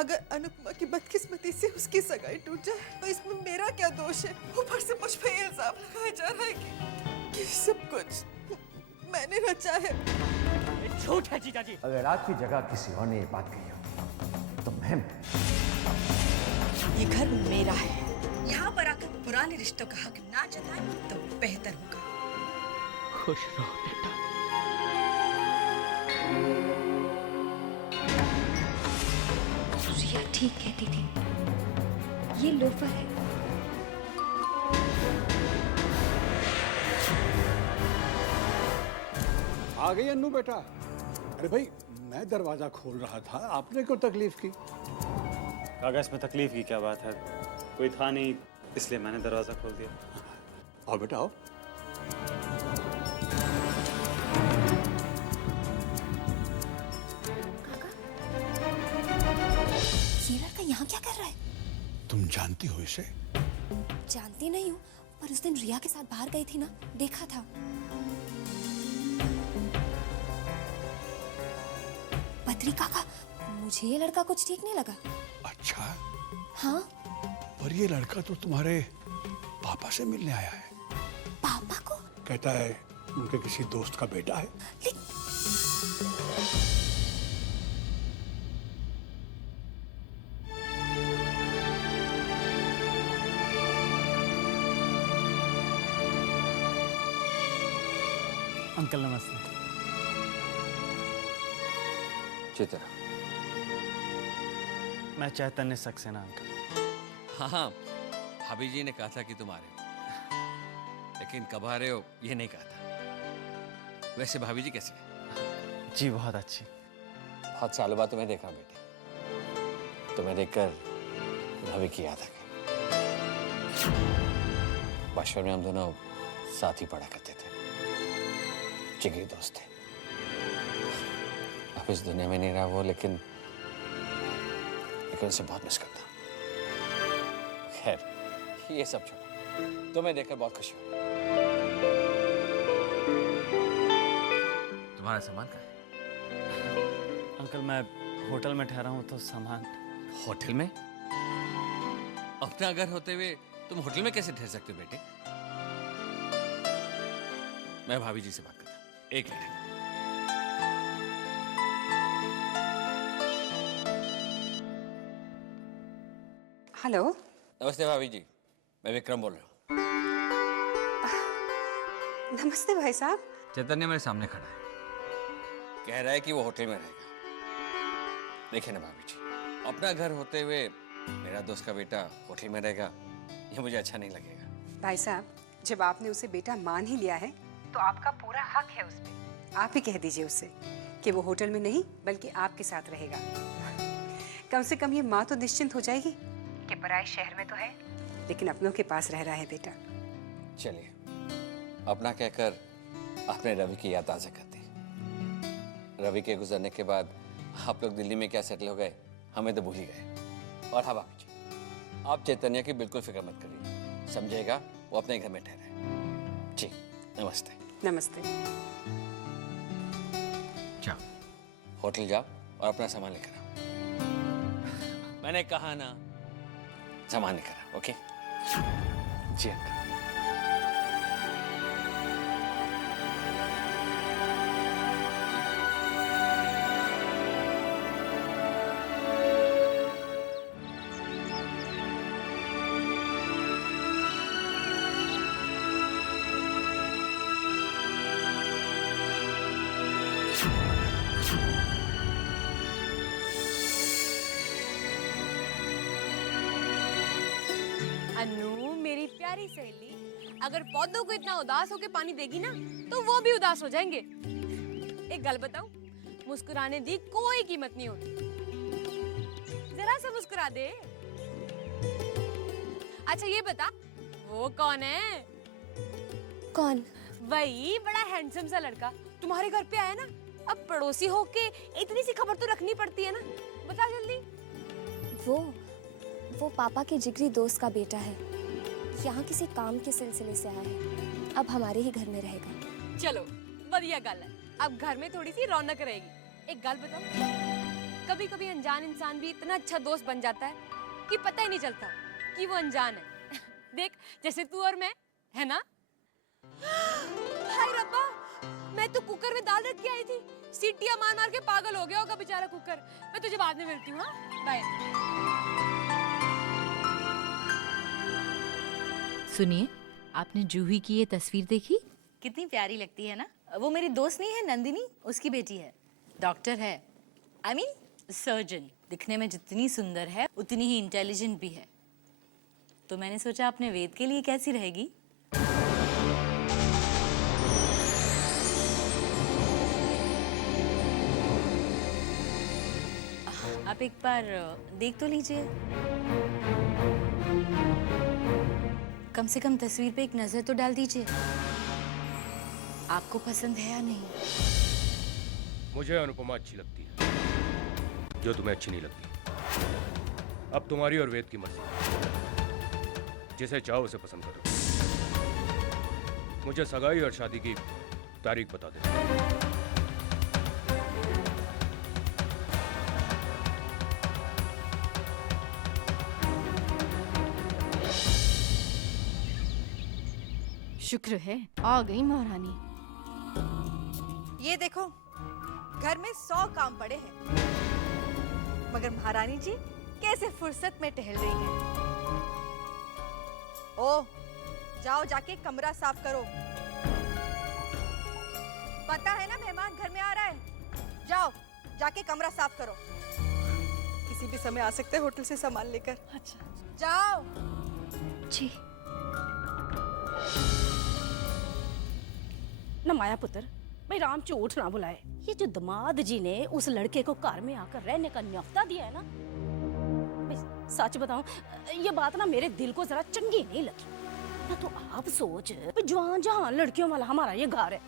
अगर अनुपमा की बदकिस्मती से उसकी सगाई टूट जाए तो इसमें मेरा क्या दोष है? ऊपर से मुझ पे इल्जाम लगाया जा रहा है कि सब कुछ मैंने रचा है। झूठ है जीजा जी। अगर आपकी जगह किसी और ने ये बात कही हो तो मैं ये घर मेरा है। यहाँ पर आकर पुराने रिश्तों का हक ना जताए तो बेहतर होगा। खुश रहो बेटा। रिया ठीक कहती थी, ये लोफर है। आ गई अन्नू बेटा। अरे भाई मैं दरवाजा खोल रहा था, आपने क्यों तकलीफ की? कागज में तकलीफ की क्या बात है, कोई था नहीं इसलिए मैंने दरवाजा खोल दिया। आओ बेटा आओ। ये लड़का यहाँ क्या कर रहा है? तुम जानती हो इसे? जानती नहीं हूँ, पर उस दिन रिया के साथ बाहर गई थी ना, देखा था। बद्री काका, मुझे ये लड़का कुछ ठीक नहीं लगा। अच्छा, हाँ? पर ये लड़का तो तुम्हारे पापा से मिलने आया है। पापा को? कहता है उनके किसी दोस्त का बेटा है। अंकल नमस्ते। चित्रा, मैं चैतन्य सक्सेना अंकल। हाँ, भाभी जी ने कहा था कि तुम आ रहे हो, लेकिन कब आ रहे हो ये नहीं कहा था। वैसे भाभी जी कैसी है? जी बहुत अच्छी। बहुत सालों बाद तुम्हें देखा बेटे, तुम्हें देखकर भाभी की याद आ गई। बचपन में हम दोनों साथ ही पढ़ा करते थे, जिगरी दोस्त थे। अब इस दुनिया में नहीं रहा वो, लेकिन उसे बहुत मिस करता। खैर ये सब छोड़ो, तुम्हें देखकर बहुत खुशी हुई। तुम्हारा सामान कहाँ है? अंकल मैं होटल में ठहरा हूँ तो सामान। होटल में? अपना घर होते हुए तुम होटल में कैसे ठहर सकते हो बेटे? मैं भाभी जी से बात करता हूँ, एक मिनट। हेलो। नमस्ते भाभी जी, मैं विक्रम बोल रहा हूँ। नमस्ते भाई साहब। चैतन्य मेरे सामने खड़ा है, कह रहा है कि वो होटल में रहेगा। देखिए ना भाभी जी, अपना घर होते हुए मेरा दोस्त का बेटा होटल में रहेगा, ये मुझे अच्छा नहीं लगेगा। भाई साहब, जब आपने उसे बेटा मान ही लिया है तो आपका पूरा हक है उस पे। आप ही कह दीजिए उससे कि वो होटल में नहीं बल्कि आपके साथ रहेगा। कम से कम ये माँ तो निश्चिंत हो जाएगी कि पराए शहर में तो है लेकिन अपनों के पास रह रहा है बेटा। चलिए, अपना कहकर आपने रवि की याद ताज़ा कर दी। रवि के गुजरने के बाद आप लोग दिल्ली में क्या सेटल हो गए, हमें तो भूल ही गए। और हाँ भाभी जी, आप चैतन्य की बिल्कुल फिक्र मत करिए, समझेगा वो अपने घर में ठहरे। जी नमस्ते। नमस्ते। जाओ, होटल जाओ और अपना सामान लेकर आओ। मैंने कहा ना, सामान लेकर आओ। ओके? जी अंकल। अन्नू मेरी प्यारी सहेली, अगर पौधों को इतना उदास होकर पानी देगी ना तो वो भी उदास हो जाएंगे। एक गल बताऊं, मुस्कुराने दी कोई कीमत नहीं होती। जरा सा मुस्कुरा दे। अच्छा ये बता, वो कौन है? कौन? वही बड़ा हैंडसम सा लड़का तुम्हारे घर पे आया ना। अब पड़ोसी होके इतनी सी खबर तो रखनी पड़ती है ना, बता जल्दी। वो पापा के जिगरी दोस्त का बेटा है। यहाँ किसी काम के सिलसिले से आया है, अब हमारे ही घर में रहेगा। चलो बढ़िया गल है, अब घर में थोड़ी सी रौनक रहेगी। एक गल बताओ, कभी कभी कभी अनजान इंसान भी इतना अच्छा दोस्त बन जाता है कि पता ही नहीं चलता कि वो अनजान है। देख जैसे तू और मैं, है ना? हाय रब्बा, मैं तो कुकर में दाल रख के आई थी, सीटियां मार मार के पागल हो गया होगा बेचारा कुकर। मैं तुझे बाद में मिलती हूँ, हाँ? बाय। सुनिए, आपने जूही की ये तस्वीर देखी? कितनी प्यारी लगती है ना। वो मेरी दोस्त नहीं है नंदिनी, उसकी बेटी है, डॉक्टर है, आई मीन सर्जन। दिखने में जितनी सुंदर है उतनी ही इंटेलिजेंट भी है। तो मैंने सोचा अपने वेद के लिए कैसी रहेगी। आप एक बार देख तो लीजिए, कम से कम तस्वीर पे एक नजर तो डाल दीजिए। आपको पसंद है या नहीं? मुझे अनुपमा अच्छी लगती है, जो तुम्हें अच्छी नहीं लगती। अब तुम्हारी और वेद की मर्जी, जिसे चाहो उसे पसंद करो। मुझे सगाई और शादी की तारीख बता दे। शुक्र है आ गई महारानी। ये देखो, घर में 100 काम पड़े हैं, मगर महारानी जी कैसे फुर्सत में टहल रही हैं। ओ, जाओ जाके कमरा साफ करो। पता है ना मेहमान घर में आ रहा है। जाओ जाके कमरा साफ करो। किसी भी समय आ सकते हैं होटल से सामान लेकर। अच्छा, जाओ। जी। न माया पुत्र, भाई राम झूठ ना बुलाए। ये जो दामाद जी ने उस लड़के को घर में आकर रहने का न्योता दिया है ना, सच बताऊं, ये बात ना मेरे दिल को जरा चंगी नहीं लगी। ना तो आप सोच, जवान जहां लड़कियों वाला हमारा ये घर है,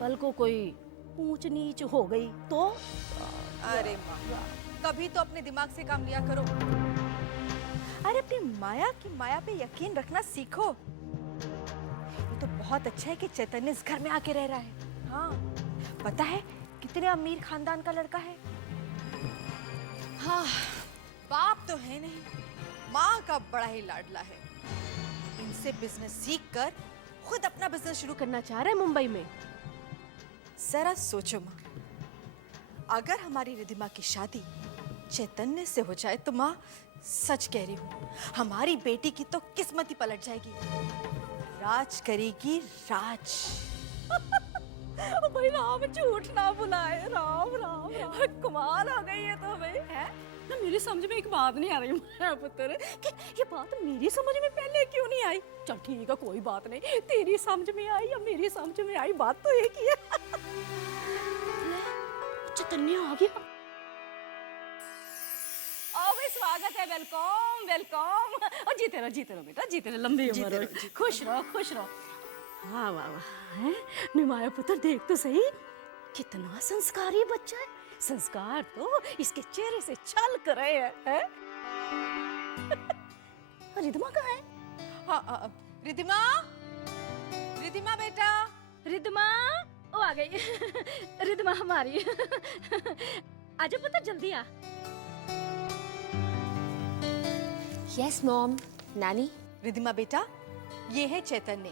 कल को कोई ऊंच नीच हो गई तो? अरे माँ, कभी तो अपने दिमाग से काम लिया करो। अरे अपनी माया की माया पे यकीन रखना सीखो। ये तो बहुत अच्छा है कि चैतन्य इस घर में आके रह रहा है। हाँ, पता है कितने अमीर खानदान का लड़का है। हाँ, बाप तो है नहीं, माँ का बड़ा ही लाडला है। इनसे बिजनेस सीख कर खुद अपना बिजनेस शुरू करना चाह रहा है मुंबई में। जरा सोचो माँ, अगर हमारी रिधिमा की शादी चैतन्य से हो जाए तो माँ, सच कह रही हूँ, हमारी बेटी की तो किस्मत ही पलट जाएगी। राज करेगी राज। भाई राम झूठ ना बुलाए। राम राम राम, कमाल आ गई है तो भाई, है ना। मेरी समझ में एक बात नहीं आ रही माया पुत्र, कि ये बात मेरी समझ में पहले क्यों नहीं आई। चल ठीक है, कोई बात नहीं, तेरी समझ में आई या मेरी समझ में आई, बात तो एक ही है। चैतन्य आ गया। स्वागत है, वेलकम वेलकम। और जीते रहो बेटा, जीते रहो, लंबी उम्र हो, खुश रहो खुश रहो। वाह वाह वाह, मैं माया पुत्र देख तो सही, कितना संस्कारी बच्चा है। संस्कार तो इसके चेहरे से छलक रहे हैं। रिधिमा कहाँ है? हाँ, रिधिमा, रिधिमा बेटा, रिधिमा वो आ गई। रिधिमा हमारी। आजा पुत्र, जल्दी आ। Yes mom. नानी। रिधिमा बेटा, ये है चैतन्य,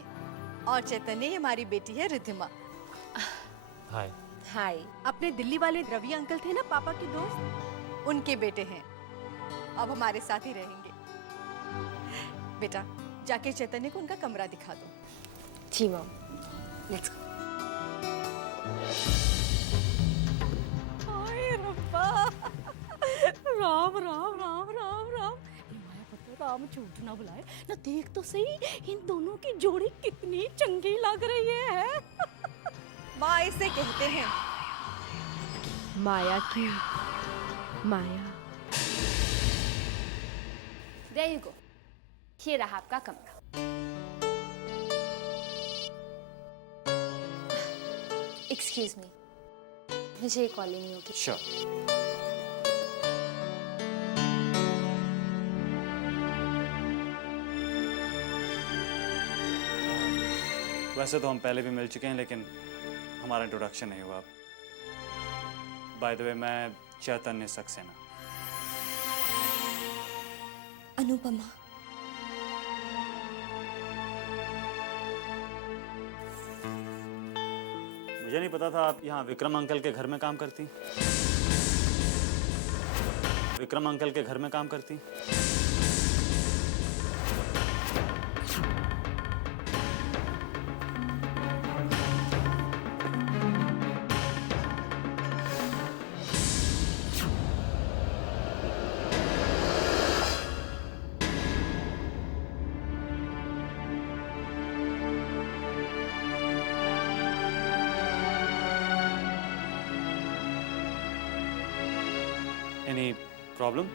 और चैतन्य हमारी बेटी है रिधिमा। हाय। हाय। अपने दिल्ली वाले रवि अंकल थे ना पापा के दोस्त, उनके बेटे हैं। अब हमारे साथ ही रहेंगे। बेटा जाके चैतन्य को उनका कमरा दिखा दो। जी mom, let's go. Ram Ram Ram Ram Ram. माया पुत्र राम झूठ ना बुलाए ना, देख तो सही इन दोनों की जोड़ी कितनी चंगी लग रही है। माँ इसे कहते हैं माया की माया। There you go. ये रहा आपका कमरा। Excuse me, मुझे कॉल लेनी होगी। Sure. वैसे तो हम पहले भी मिल चुके हैं, लेकिन हमारा इंट्रोडक्शन नहीं हुआ। बाय द वे, मैं चैतन्य सक्सेना। अनुपमा। मुझे नहीं पता था आप यहाँ विक्रम अंकल के घर में काम करती। विक्रम अंकल के घर में काम करती। Any problem?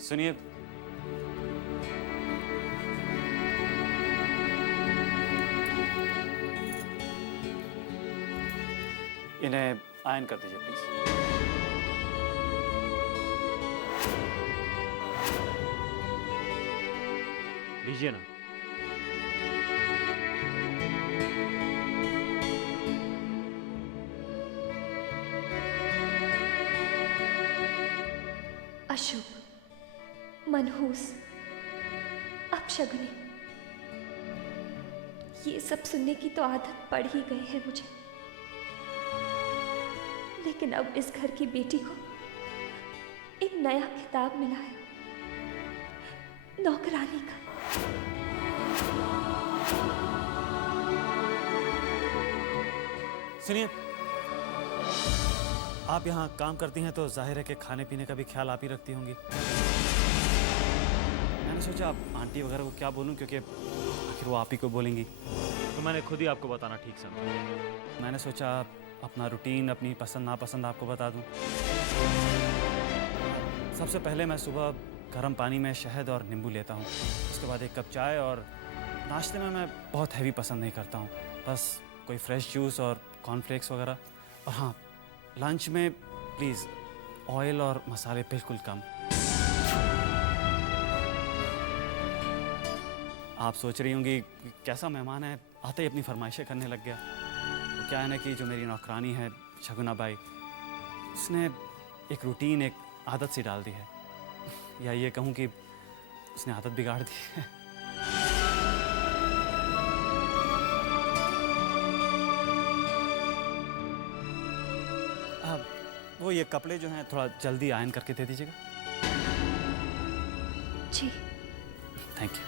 सुनिए, इन्हें आयन कर दीजिए प्लीज। लीजिए ना। अशुभ, मनहूस, अपशगुनी, ये सब सुनने की तो आदत पड़ ही गई है मुझे। लेकिन अब इस घर की बेटी को एक नया खिताब मिला है, नौकरानी का। सुनिए, आप यहाँ काम करती हैं तो जाहिर है कि खाने पीने का भी ख्याल आप ही रखती होंगी। मैंने सोचा आप आंटी वगैरह को क्या बोलूँ, क्योंकि आखिर वो आप ही को बोलेंगी, तो मैंने खुद ही आपको बताना ठीक समझा। मैंने सोचा अपना रूटीन, अपनी पसंद नापसंद आपको बता दूँ। सबसे पहले मैं सुबह गर्म पानी में शहद और नींबू लेता हूँ। उसके बाद एक कप चाय, और नाश्ते में मैं बहुत हैवी पसंद नहीं करता हूँ, बस कोई फ्रेश जूस और कॉर्नफ्लेक्स वगैरह। और हाँ, लंच में प्लीज़ ऑयल और मसाले बिल्कुल कम। आप सोच रही होंगी कैसा मेहमान है, आते ही अपनी फरमाइशें करने लग गया। वो क्या है ना कि जो मेरी नौकरानी है शगुना बाई, उसने एक रूटीन, एक आदत सी डाल दी है, या ये कहूँ कि उसने आदत बिगाड़ दी है। वो ये कपड़े जो हैं थोड़ा जल्दी आयन करके दे दीजिएगा। जी। Thank you.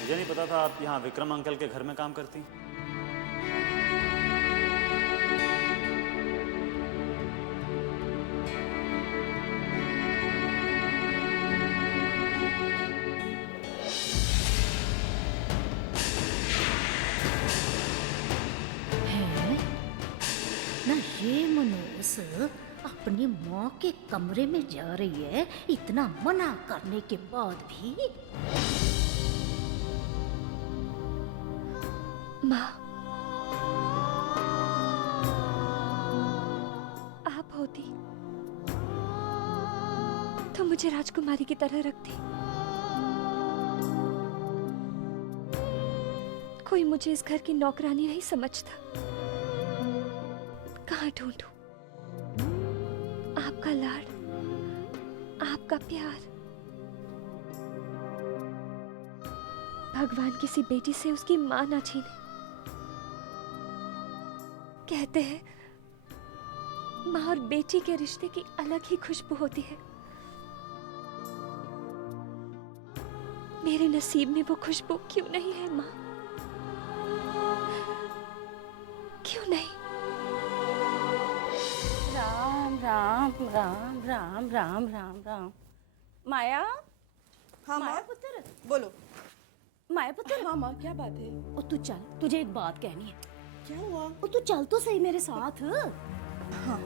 मुझे नहीं पता था आप यहाँ विक्रम अंकल के घर में काम करती। ना ये मनोज अपनी माँ के कमरे में जा रही है, इतना मना करने के बाद भी। माँ, आप होती तो मुझे राजकुमारी की तरह रखती। कोई मुझे इस घर की नौकरानी नहीं समझता। कहाँ ढूंढूं आपका लाड, आपका प्यार। भगवान किसी बेटी से उसकी मां ना छीने। कहते हैं माँ और बेटी के रिश्ते की अलग ही खुशबू होती है। मेरे नसीब में वो खुशबू क्यों नहीं है माँ? क्यों नहीं? राम राम राम राम राम राम राम। माया। हाँ माया माँ, पुत्र। बोलो। माया पुत्र। हाँ माँ, क्या बात है? ओ तू चल, तुझे एक बात कहनी है। क्या हुआ? ओ तू चल तो सही मेरे साथ। हाँ।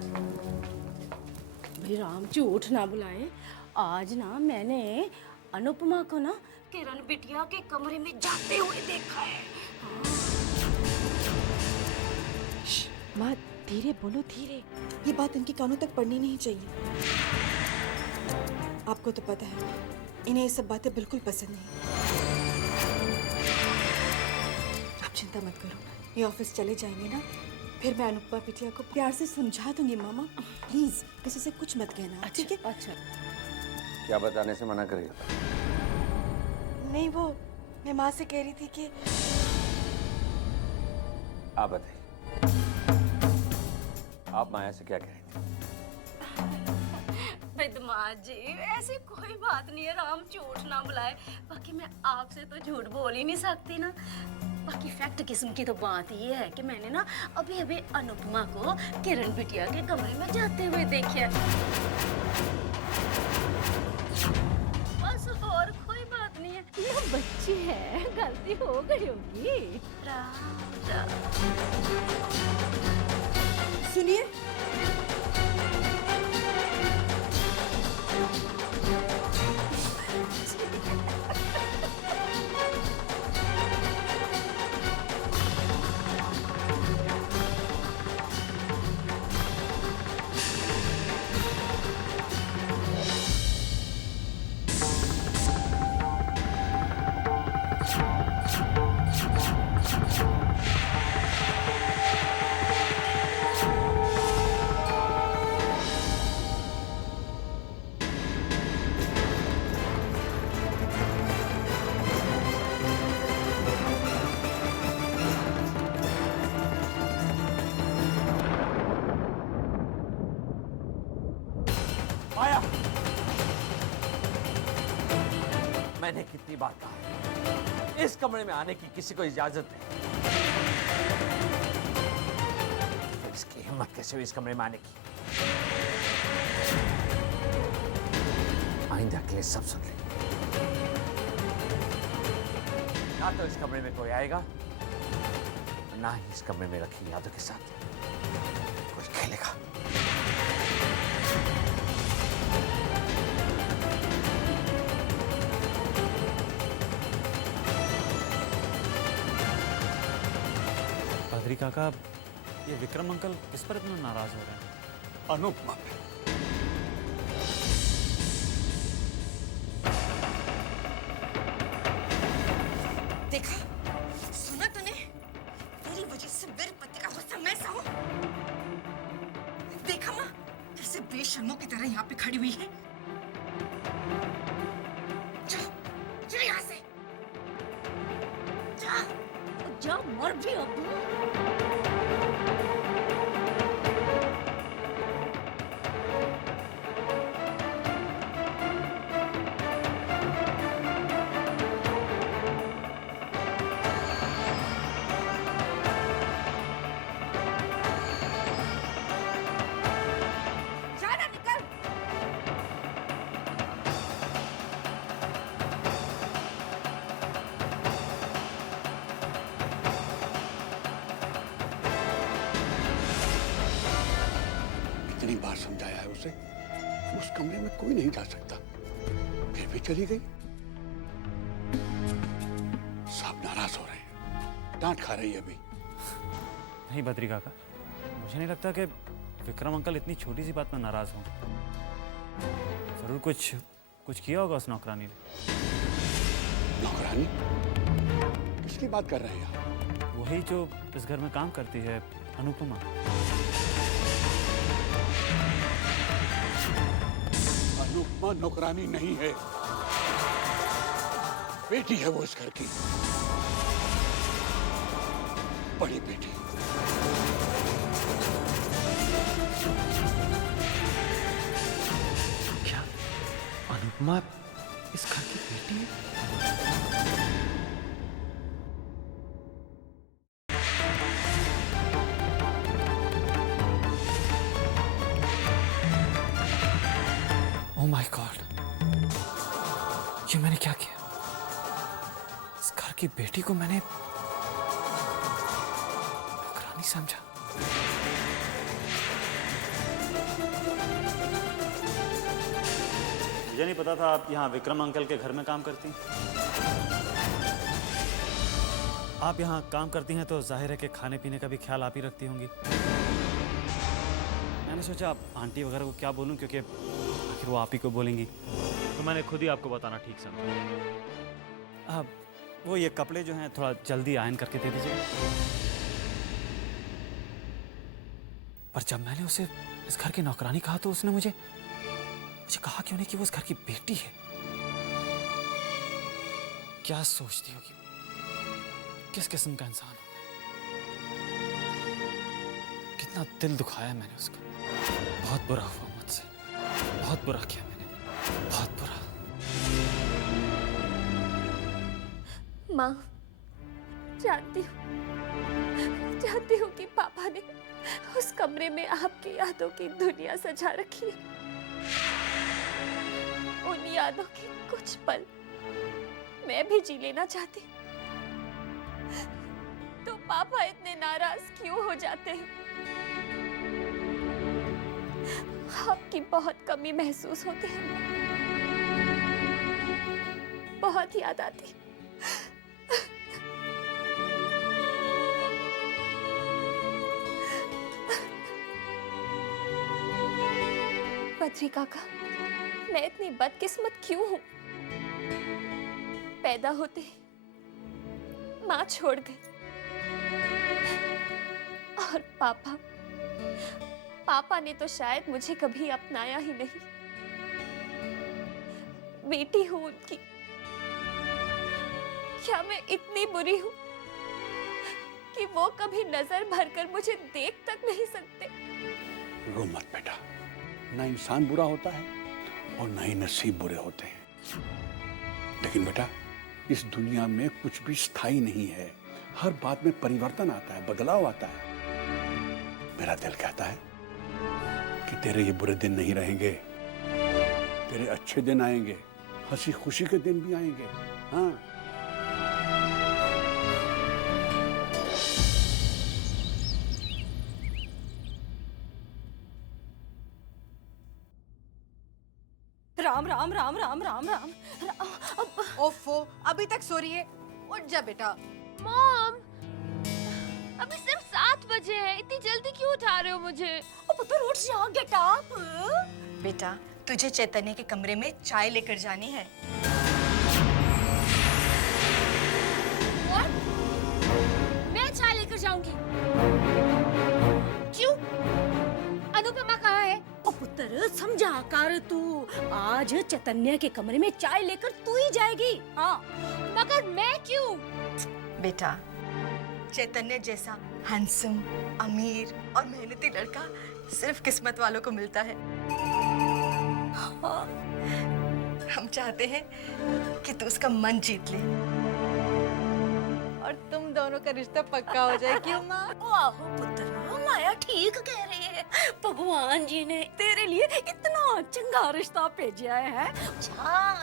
भाई राम झूठ ना बुलाए, आज ना मैंने अनुपमा को ना किरण बिटिया के कमरे में जाते हुए देखा है। माँ धीरे बोलो, धीरे। ये बात इनके कानों तक पड़नी नहीं चाहिए। आपको तो पता है इन्हें ये सब बातें बिल्कुल पसंद नहीं। आप चिंता मत करो, ये ऑफिस चले जाएंगे ना, फिर मैं अनुपमा बिटिया को प्यार से समझा दूंगी। मामा प्लीज किसी से कुछ मत कहना, ठीक है? अच्छा। क्या बताने से मना करेगा? नहीं, वो मैं माँ से कह रही थी कि आप बताइए, आप माया से क्या कह रही थी? बदमाश जी, ऐसी कोई बात नहीं है, राम झूठ ना बुलाए। बाकी मैं आपसे तो झूठ बोल ही नहीं सकती ना। बाकी फैक्ट किस्म की तो बात ये है कि मैंने ना अभी अभी अनुपमा को किरण बिटिया के कमरे में जाते हुए देखा। बस और कोई बात नहीं है। ये बच्ची है, गलती हो गई होगी। सुनिए, माया, मैंने कितनी बार कहा इस कमरे में आने की किसी को इजाजत नहीं। तो इसकी हिम्मत कैसे हुई इस कमरे में आने की? आइंदा के लिए सब सुन ले। ना तो इस कमरे में कोई आएगा, ना ही इस कमरे में रखी यादों के साथ कोई खेलेगा। बद्री काका, ये विक्रम अंकल किस पर इतना नाराज हो रहे हैं? अनुपमा पे। देखा, सुना तूने? तेरी वजह से मेरे पति का गुस्सा मैं सहूं। देखा माँ, कैसे बेशर्मों की तरह यहाँ पे खड़ी हुई है। जा यहाँ से, जा मर भी अब। जाना, निकल। इतनी बार समझाया है उसे, उस कमरे में कोई नहीं जा सकता, फिर भी चली गई। सब नाराज हो रहे हैं, डांट खा रही है अभी। नहीं बद्री काका, मुझे नहीं लगता कि विक्रम अंकल इतनी छोटी सी बात में नाराज हों। जरूर कुछ किया होगा उस नौकरानी ने। नौकरानी? किसकी बात कर रहे हैं आप? वही जो इस घर में काम करती है, अनुपमा। अनुपमा नौकरानी नहीं है, बेटी है वो इस घर की, बड़ी बेटी। क्या अनुपमा इस घर की बेटी है? ओह माय गॉड, ये मैंने क्या किया? इस घर की बेटी को मैंने नौकरानी समझा। मुझे नहीं पता था आप यहाँ विक्रम अंकल के घर में काम करती हैं। आप यहाँ काम करती हैं तो जाहिर है कि खाने पीने का भी ख्याल आप ही रखती होंगी। मैंने सोचा आप आंटी वगैरह को क्या बोलूँ, क्योंकि आखिर वो आप ही को बोलेंगी, तो मैंने खुद ही आपको बताना ठीक समझा। आप वो ये कपड़े जो हैं थोड़ा जल्दी आयरन करके दे दीजिए। पर जब मैंने उसे इस घर की नौकरानी कहा तो उसने मुझे कहा क्यों नहीं कि वो इस घर की बेटी है। क्या सोचती होगी, किस किस्म का इंसान हो। कितना दिल दुखाया मैंने उसका। बहुत बुरा हुआ मुझसे, बहुत बुरा किया मैंने, बहुत बुरा। माँ, जानती हूँ कि पापा ने उस कमरे में आपकी यादों की दुनिया सजा रखी है। उन यादों के कुछ पल मैं भी जी लेना चाहती हूँ। तो पापा इतने नाराज क्यों हो जाते हैं? आपकी बहुत कमी महसूस होती है, बहुत याद आती है। बद्री काका, मैं इतनी बदकिस्मत क्यों हूँ? पैदा होते ही माँ छोड़ गई और पापा ने तो शायद मुझे कभी अपनाया ही नहीं। बेटी हूँ उनकी। क्या मैं इतनी बुरी हूँ कि वो कभी नजर भरकर मुझे देख तक नहीं सकते? रो मत बेटा, ना इंसान बुरा होता है और ना ही नसीब बुरे होते हैं। लेकिन बेटा, इस दुनिया में कुछ भी स्थायी नहीं है। हर बात में परिवर्तन आता है, बदलाव आता है। मेरा दिल कहता है कि तेरे ये बुरे दिन नहीं रहेंगे, तेरे अच्छे दिन आएंगे, हंसी खुशी के दिन भी आएंगे। हाँ, राम राम राम राम राम राम। ओफो, अभी तक सो रही है? उठ जा बेटा। मॉम, अभी सिर्फ 7 बजे हैं, इतनी जल्दी क्यों उठा रहे हो मुझे? पुत्र उठ जा, गेट अप। बेटा, तुझे चैतन्य के कमरे में चाय लेकर जानी है। What? मैं चाय लेकर जाऊंगी? क्यों? अनुपमा कहाँ है? ओ पुत्र, समझा कर तू। आज चैतन्य के कमरे में चाय लेकर तू ही जाएगी। हाँ, मगर मैं क्यों? बेटा, चैतन्य जैसा हैंडसम, अमीर और मेहनती लड़का सिर्फ किस्मत वालों को मिलता है। हाँ, हम चाहते हैं कि तू उसका मन जीत ले और तुम दोनों का रिश्ता पक्का हो जाए। क्यों माँ? आहो पुत्र, माया ठीक कह रही है। भगवान जी ने तेरे लिए इतना चंगा रिश्ता भेजा है।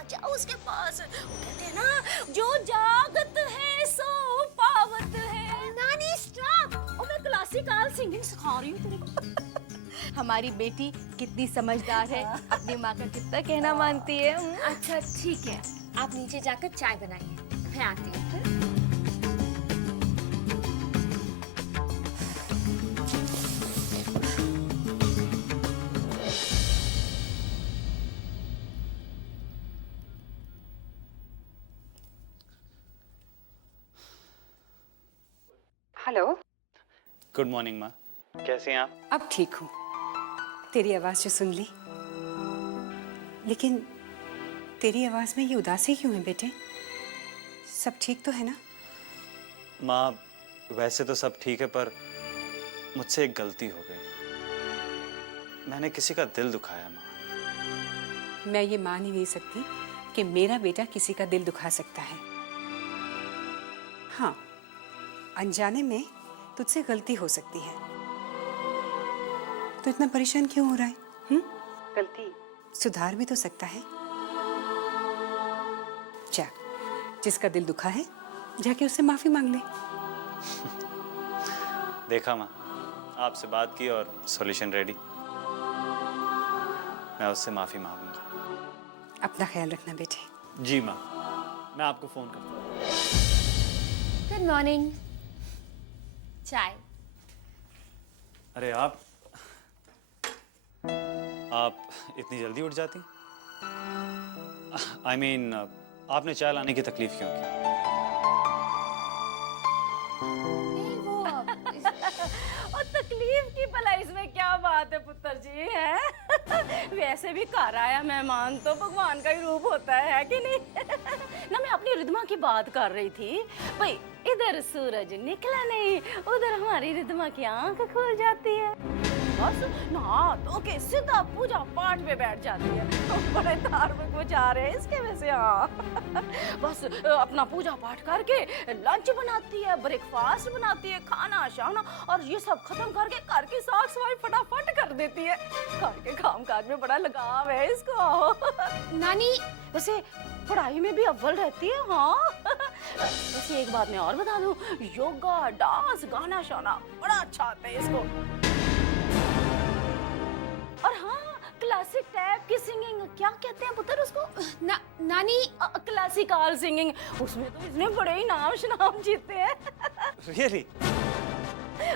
जा उसके पास। वो कहते हैं ना, जो जागत है सो पावत है। नानी स्टॉप। और मैं क्लासिकल सिंगिंग सिखा रही हूँ तेरे को। हमारी बेटी कितनी समझदार है, अपनी माँ का कितना कहना मानती है। अच्छा ठीक है, आप नीचे जाकर चाय बनाइए, मैं आती हूँ। हेलो। गुड मॉर्निंग माँ, कैसे हैं आप? अब ठीक हूँ। तेरी आवाज जो सुन ली, लेकिन तेरी आवाज में ये उदासी क्यों है बेटे? सब ठीक तो है ना? माँ, वैसे तो सब ठीक है, पर मुझसे एक गलती हो गई। मैंने किसी का दिल दुखाया माँ। मैं ये मान ही नहीं सकती कि मेरा बेटा किसी का दिल दुखा सकता है। हाँ, अनजाने में तुझसे गलती हो सकती है। तो इतना परेशान क्यों हो रहा है? गलती सुधार भी तो सकता है। जा, जिसका दिल दुखा है जाके उससे माफी मांग ले। देखा माँ, आपसे बात की और सॉल्यूशन रेडी। मैं उससे माफी मांगूंगा। अपना ख्याल रखना बेटे। जी माँ, मैं आपको फ़ोन करता हूँ। Good morning. चाय। अरे आप इतनी जल्दी उठ जाती? I mean, आपने चाय लाने की तकलीफ क्यों की? और तकलीफ की भला इसमें क्या बात है पुत्र जी, है? वैसे भी घर आया मेहमान तो भगवान का ही रूप होता है कि नहीं? ना मैं अपनी रिद्धमा की बात कर रही थी भाई, इधर सूरज निकला नहीं, उधर हमारी रिद्धमा की आंख खुल जाती है, बस नहा धो के सीधा पूजा पाठ में बैठ जाती है। बड़े धार्मिक विचार है इसके वैसे। हाँ, बस अपना पूजा पाठ करके लंच बनाती है, ब्रेकफास्ट बनाती है, खाना शाना, और ये सब खत्म करके घर की साफ सफाई फटाफट कर देती है। घर के काम काज में बड़ा लगाव है इसको। नानी वैसे पढ़ाई में भी अव्वल रहती है। हाँ, वैसे एक बात मैं और बता दूं, योगा, डांस, गाना शाना बड़ा अच्छा आता है इसको। और हाँ, क्लासिक टाइप की सिंगिंग, क्या कहते हैं पुत्र उसको? नानी क्लासिकल सिंगिंग, उसमें तो इसने बड़े ही नाम शनाम जीते हैं। Really?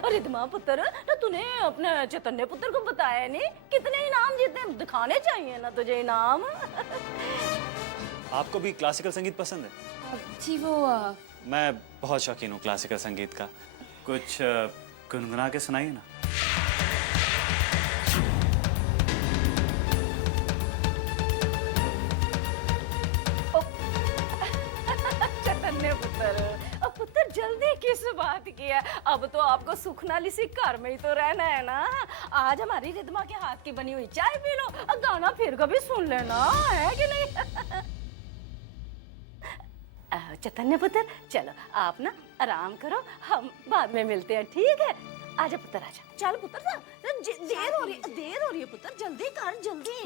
अरे दिमाग पुत्र, ना तूने अपने चैतन्य पुत्र को बताया नहीं कितने इनाम जीते हैं? दिखाने चाहिए ना तुझे इनाम। आपको भी क्लासिकल संगीत पसंद है? जी वो मैं बहुत शौकीन हूँ क्लासिकल संगीत का। कुछ गुनगुना के सुनाइए ना। चैतन्य पुत्र, अब पुत्र जल्दी किस बात की है? अब तो आपको सुखनाली सी घर में ही तो रहना है ना। आज हमारी रिद्धमा के हाथ की बनी हुई चाय पी लो और गाना फिर कभी सुन लेना, है कि नहीं? चैतन्य पुत्र, चलो आप ना आराम करो, हम बाद में मिलते हैं, ठीक है? आजा पुत्र आजा, चल पुत्र ना, देर हो रही है पुत्र, जल्दी कर जल्दी।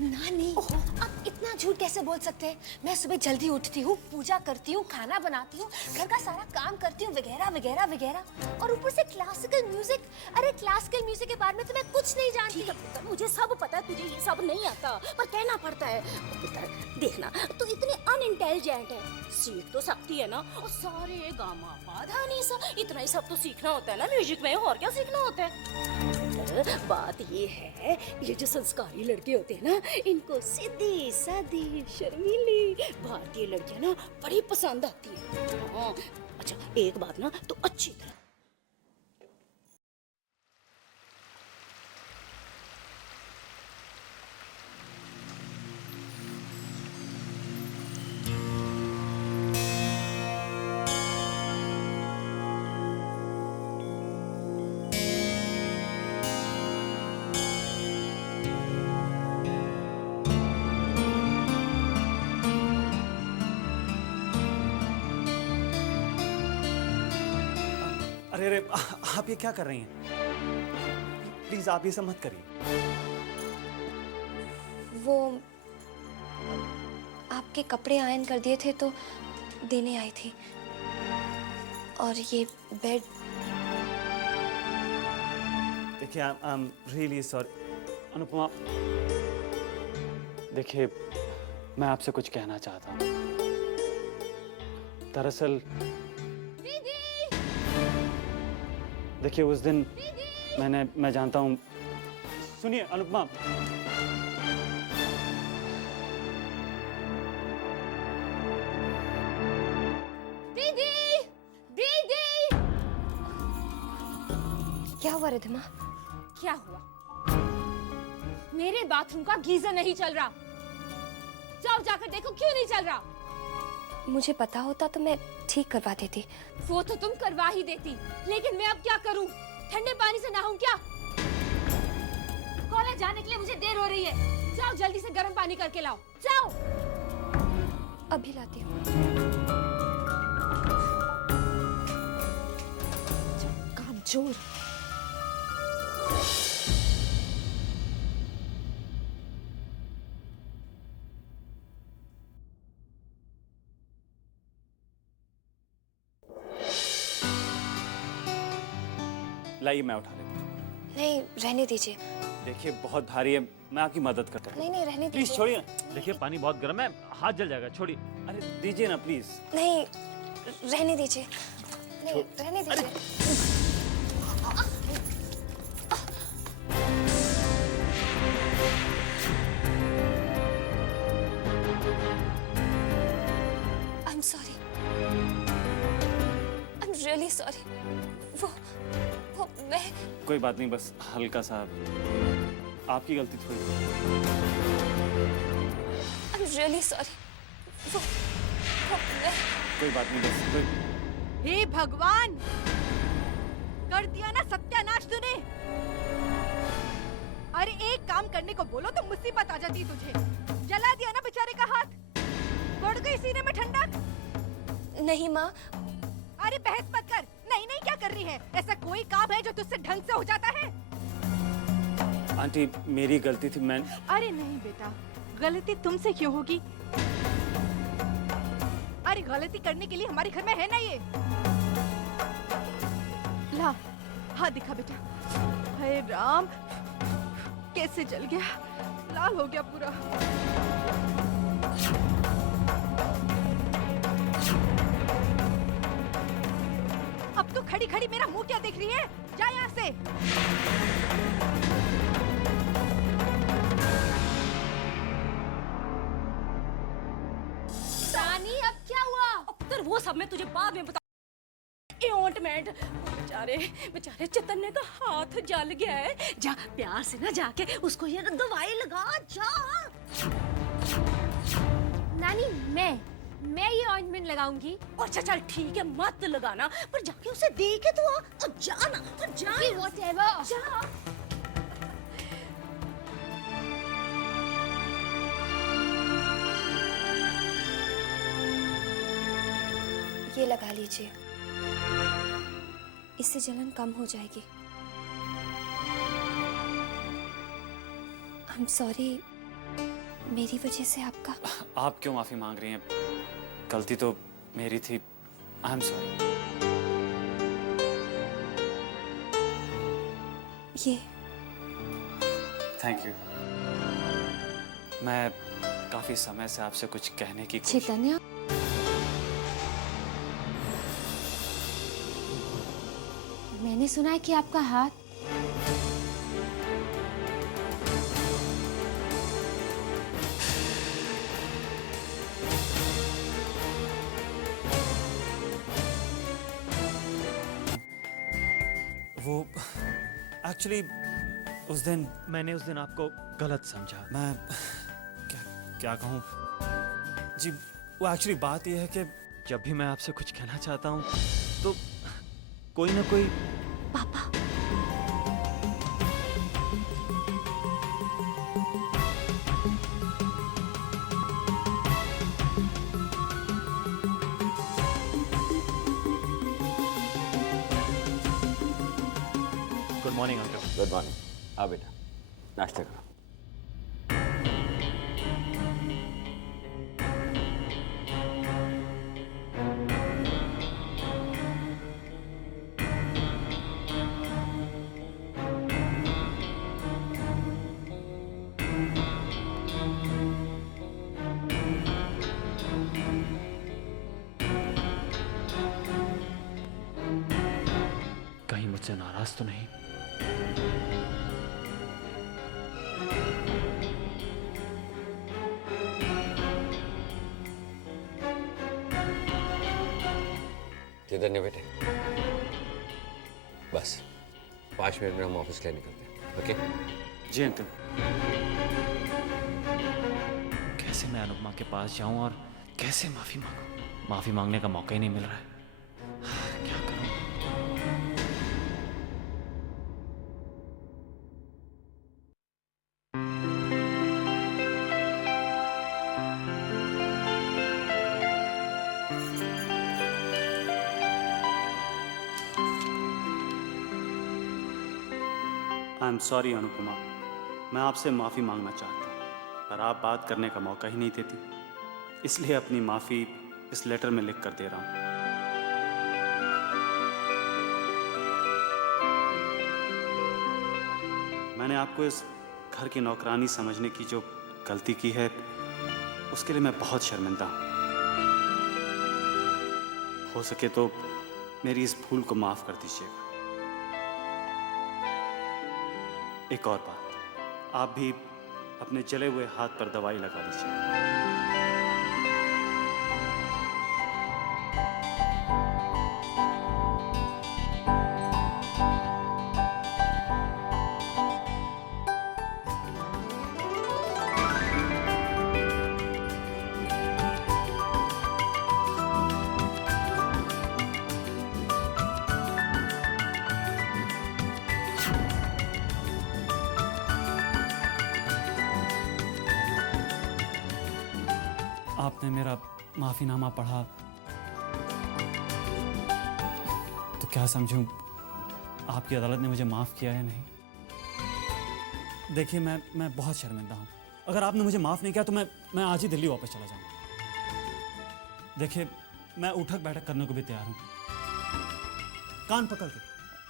नानी, आप इतना झूठ कैसे बोल सकते हैं? मैं सुबह जल्दी उठती हूँ, पूजा करती हूँ, खाना बनाती हूँ, घर का सारा काम करती हूँ, वगैरह वगैरह वगैरह, और ऊपर से क्लासिकल म्यूजिक। अरे क्लासिकल म्यूजिक के बारे में तो मैं कुछ नहीं जानती। पुत्र, मुझे सब पता है, तुझे ये सब नहीं आता, पर कहना पड़ता है। पुत्र देखना, तू इतनी अनइंटेलिजेंट है, सीख तो सकती है ना, और सारे गामा पाधा नहीं सा, इतना ही सब तो सीखना होता है ना म्यूजिक में, और क्या सीखना होता है? बात ये है, ये जो संस्कारी लड़के होते हैं ना, इनको सीधी सादी शर्मीली भारतीय लड़कियां ना बड़ी पसंद आती है। हाँ, अच्छा एक बात ना तो अच्छी तरह अरे आप ये क्या कर रही हैं? प्लीज आप ये सब मत करिए। वो आपके कपड़े आयरन कर दिए थे तो देने आई थी, और ये बेड। देखिए, I am really sorry Anupama. देखिए, मैं आपसे कुछ कहना चाहता हूँ। दरअसल देखिए, उस दिन मैं जानता हूँ। सुनिए अनुपमा, दीदी दीदी। क्या हुआ रिद्धमा? क्या हुआ? मेरे बाथरूम का गीजर नहीं चल रहा। जाओ जाकर देखो क्यों नहीं चल रहा। मुझे पता होता तो मैं ठीक करवा देती। वो तो तुम करवा ही देती, लेकिन मैं अब क्या करूं? ठंडे पानी से नहाऊं क्या? कॉलेज जाने के लिए मुझे देर हो रही है। जाओ जल्दी से गर्म पानी करके लाओ, जाओ। अभी लाती हूँ। कामचोर। लाइए मैं उठा लेता हूँ। नहीं, रहने दीजिए, देखिए बहुत भारी है, मैं आपकी मदद करता हूँ। नहीं नहीं रहने प्लीज दीजिए। छोड़िए ना। देखिए पानी बहुत गर्म है, हाथ जल जाएगा, छोड़िए। अरे दीजिए ना प्लीज। नहीं रहने दीजिए, नहीं रहने दीजिए। I'm sorry. I'm really sorry. वो मैं कोई बात नहीं, बस हल्का सा आपकी गलती थोड़ी। I'm really sorry. वो मैं कोई बात नहीं, बस कोई। हे भगवान, कर दिया ना सत्यानाश तूने। अरे एक काम करने को बोलो तो मुसीबत आ जाती तुझे। जला दिया ना बेचारे का हाथ, बढ़ गई सीने में ठंडक। नहीं माँ। अरे बहस मत कर। नहीं नहीं क्या कर रही है? ऐसा कोई काम है जो तुझसे ढंग से हो जाता है? आंटी मेरी गलती थी, मैं। अरे नहीं बेटा, गलती तुमसे क्यों होगी? अरे गलती करने के लिए हमारे घर में है ना ये। ला हाथ दिखा बेटा। हे राम, कैसे जल गया, लाल हो गया पूरा। अब तो खड़ी खड़ी मेरा मुंह क्या देख रही है? जा यहाँ से। रानी अब क्या हुआ? उत्तर वो सब मैं तुझे बाद में बता। ऑइंटमेंट, बेचारे बेचारे चैतन्य का हाथ जल गया है। जा प्यार से ना जाके उसको ये दवाई लगा जा। नानी मैं ये ऑइंटमेंट लगाऊंगी। अच्छा चल ठीक है, मत लगाना, पर जाके उसे देखे तो आ। अब जा ना, अब जा। Whatever. जा। ये लगा लीजिए, इससे जलन कम हो जाएगी। I'm sorry, मेरी वजह से आपका। आप क्यों माफी मांग रही हैं? गलती तो मेरी थी। I am sorry. ये थैंक यू। मैं काफी समय से आपसे कुछ कहने की कोशिश। चैतन्य, मैंने सुना है कि आपका हाथ वो एक्चुअली उस दिन आपको गलत समझा। मैं क्या कहूँ जी, वो एक्चुअली बात यह है कि जब भी मैं आपसे कुछ कहना चाहता हूँ तो कोई ना कोई। पापा, good morning uncle. Good morning. आओ बेटा, नाश्ता करो। कहीं मुझसे नाराज तो नहीं? चैतन्य बेटे, बस 5 मिनट में हम ऑफिस के लिए निकलते हैं। ओके? जी अंकल। कैसे मैं अनुपमा के पास जाऊं और कैसे माफी मांगूं? माफी मांगने का मौका ही नहीं मिल रहा है। क्या करूं? आई एम सॉरी अनुपमा, मैं आपसे माफ़ी मांगना चाहता हूँ पर आप बात करने का मौका ही नहीं देती, इसलिए अपनी माफ़ी इस लेटर में लिख कर दे रहा हूँ। मैंने आपको इस घर की नौकरानी समझने की जो गलती की है, उसके लिए मैं बहुत शर्मिंदा हूँ। हो सके तो मेरी इस भूल को माफ कर दीजिएगा। एक और बात, आप भी अपने जले हुए हाथ पर दवाई लगा लीजिए। आपने मेरा माफीनामा पढ़ा तो क्या समझूं, आपकी अदालत ने मुझे माफ किया है नहीं? देखिए, मैं बहुत शर्मिंदा हूं। अगर आपने मुझे माफ नहीं किया तो मैं आज ही दिल्ली वापस चला जाऊंगा। देखिए, मैं उठक बैठक करने को भी तैयार हूं। कान पकड़ के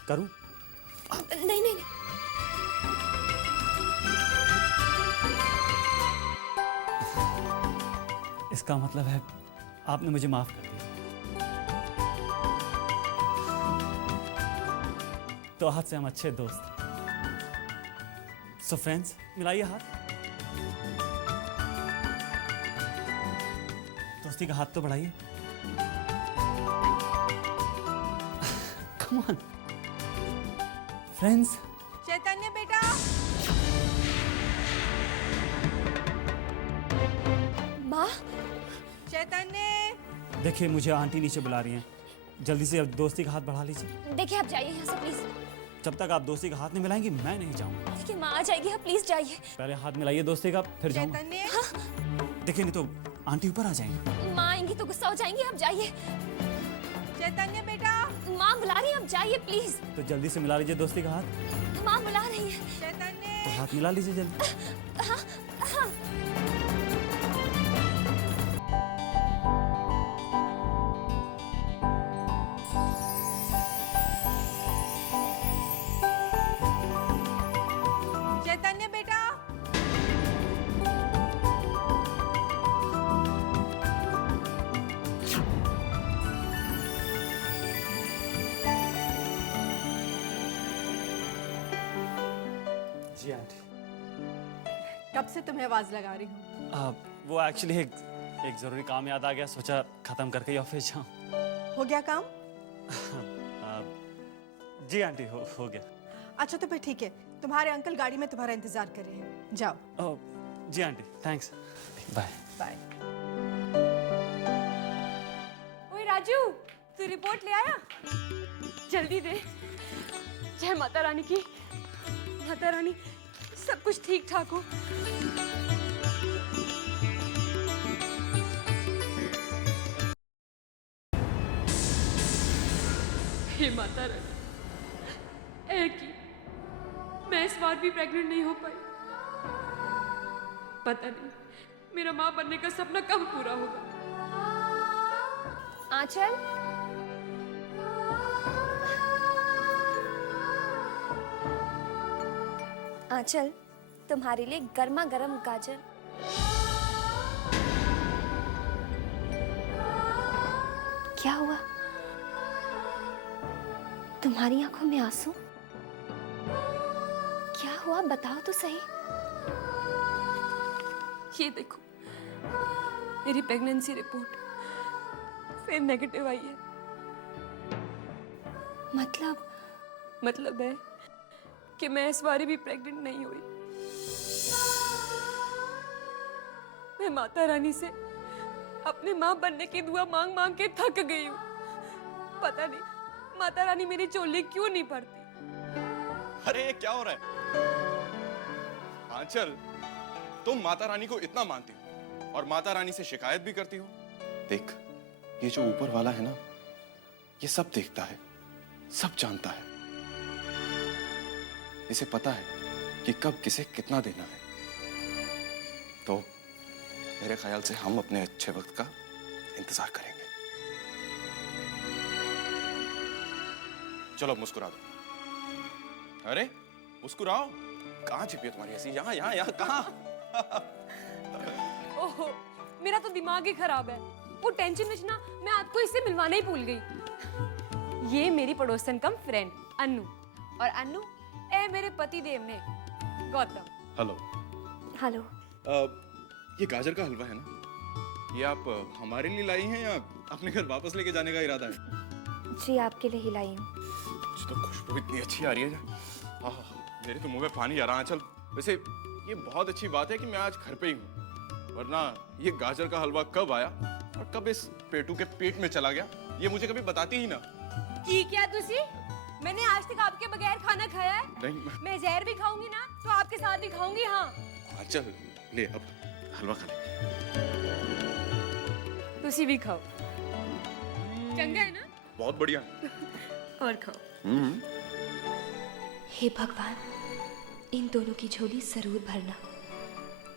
करूं? नहीं नहीं नहीं, इसका मतलब है आपने मुझे माफ कर दिया। तो आज से हम अच्छे दोस्त हैं। सो फ्रेंड्स, मिलाइए हाथ। दोस्ती का हाथ तो बढ़ाइए। Come on friends. चैतन्य बेटा, माँ। चैतन्य। देखिए, मुझे आंटी नीचे बुला रही हैं। जल्दी से अब दोस्ती का हाथ बढ़ा लीजिए। देखिए, आप जाइए यहाँ से प्लीज। जब तक आप दोस्ती का हाथ नहीं मिलाएंगी मैं नहीं जाऊंगा। देखिए, माँ आ जाएगी, आप प्लीज जाइए। पहले हाथ मिलाइए दोस्ती का, फिर जाऊंगा। चैतन्य। देखिए, नहीं तो आंटी ऊपर आ जाएंगी। माँ आएंगी तो गुस्सा हो जाएंगी, आप जाइए। चैतन्य बेटा। माँ बुला रही है, आप जाइए प्लीज। तो जल्दी से मिला लीजिए दोस्ती का हाथ। माँ बुला रही है। चैतन्य। तो हाथ मिला लीजिए जल्दी। हाँ हाँ। चैतन्य बेटा। जी आंटी। कब से तुम्हें आवाज लगा रही हूँ। वो एक्चुअली एक जरूरी काम याद आ गया, सोचा खत्म करके ही ऑफिस जाऊं। हो गया काम? जी आंटी, हो गया। अच्छा तो फिर ठीक है, तुम्हारे अंकल गाड़ी में तुम्हारा इंतजार कर रहे हैं, जाओ। जी आंटी, थैंक्स। Bye bye. ओए राजू, तू रिपोर्ट ले आया? जल्दी दे। जय माता रानी की। माता रानी, सब कुछ ठीक ठाक हो। हे माता रानी, एक ही मैं इस बार भी प्रेग्नेंट नहीं हो पाई। पता नहीं मेरा माँ बनने का सपना कब पूरा होगा। आंचल, आंचल, तुम्हारे लिए गर्मा गर्म गाजर। क्या हुआ? तुम्हारी आंखों में आंसू? क्या हुआ, बताओ तो सही। ये देखो, मेरी प्रेगनेंसी रिपोर्ट फिर नेगेटिव आई है। मतलब है कि मैं इस बार भी प्रेग्नेंट नहीं हुई। मैं माता रानी से अपने माँ बनने की दुआ मांग मांग के थक गई हूँ। पता नहीं माता रानी मेरी चोली क्यों नहीं पड़ती। अरे ये क्या हो रहा है? आंचल, तुम माता रानी को इतना मानती हो और माता रानी से शिकायत भी करती हो। देख, ये जो ऊपर वाला है ना, ये सब देखता है, सब जानता है। इसे पता है कि कब किसे कितना देना है। तो मेरे ख्याल से हम अपने अच्छे वक्त का इंतजार करेंगे। चलो मुस्कुरा दो। अरे मुस्कुराओ। कहाँ छिपी है तुम्हारी हंसी? यहाँ यहाँ यहाँ कहाँ? ओहो, मेरा तो दिमाग ही खराब है। वो टेंशन में ना मैं आपको इससे मिलवाना ही भूल गई। ये मेरी पड़ोसन कम फ्रेंड अन्नू, और अन्नू ए मेरे पति देव ने गौतम। हेलो। हेलो। ये गाजर का हलवा है ना? ये आप हमारे लिए लाई हैं या अपने घर वापस लेके जाने का इरादा है? जी आपके लिए ही लाई हूँ। मुझे तो खुशबू इतनी अच्छी आ रही है। हाँ, मेरे तो मुंह में पानी आ रहा है। चल, वैसे ये बहुत अच्छी बात है कि मैं आज घर पे ही हूँ, वरना ये गाजर का हलवा कब आया और कब इस पेटू के पेट में चला गया ये मुझे कभी बताती ही ना। की क्या तुसी? मैंने आज तक आपके बगैर खाना खाया है? नहीं। मैं जहर भी खाऊंगी ना तो आपके साथ भी खाऊंगी। हाँ चल ले अब हलवा खा ले। तुसी भी खाओ। चंगा है ना? बहुत बढ़िया। और खाओ। हे भगवान, इन दोनों की झोली जरूर भरना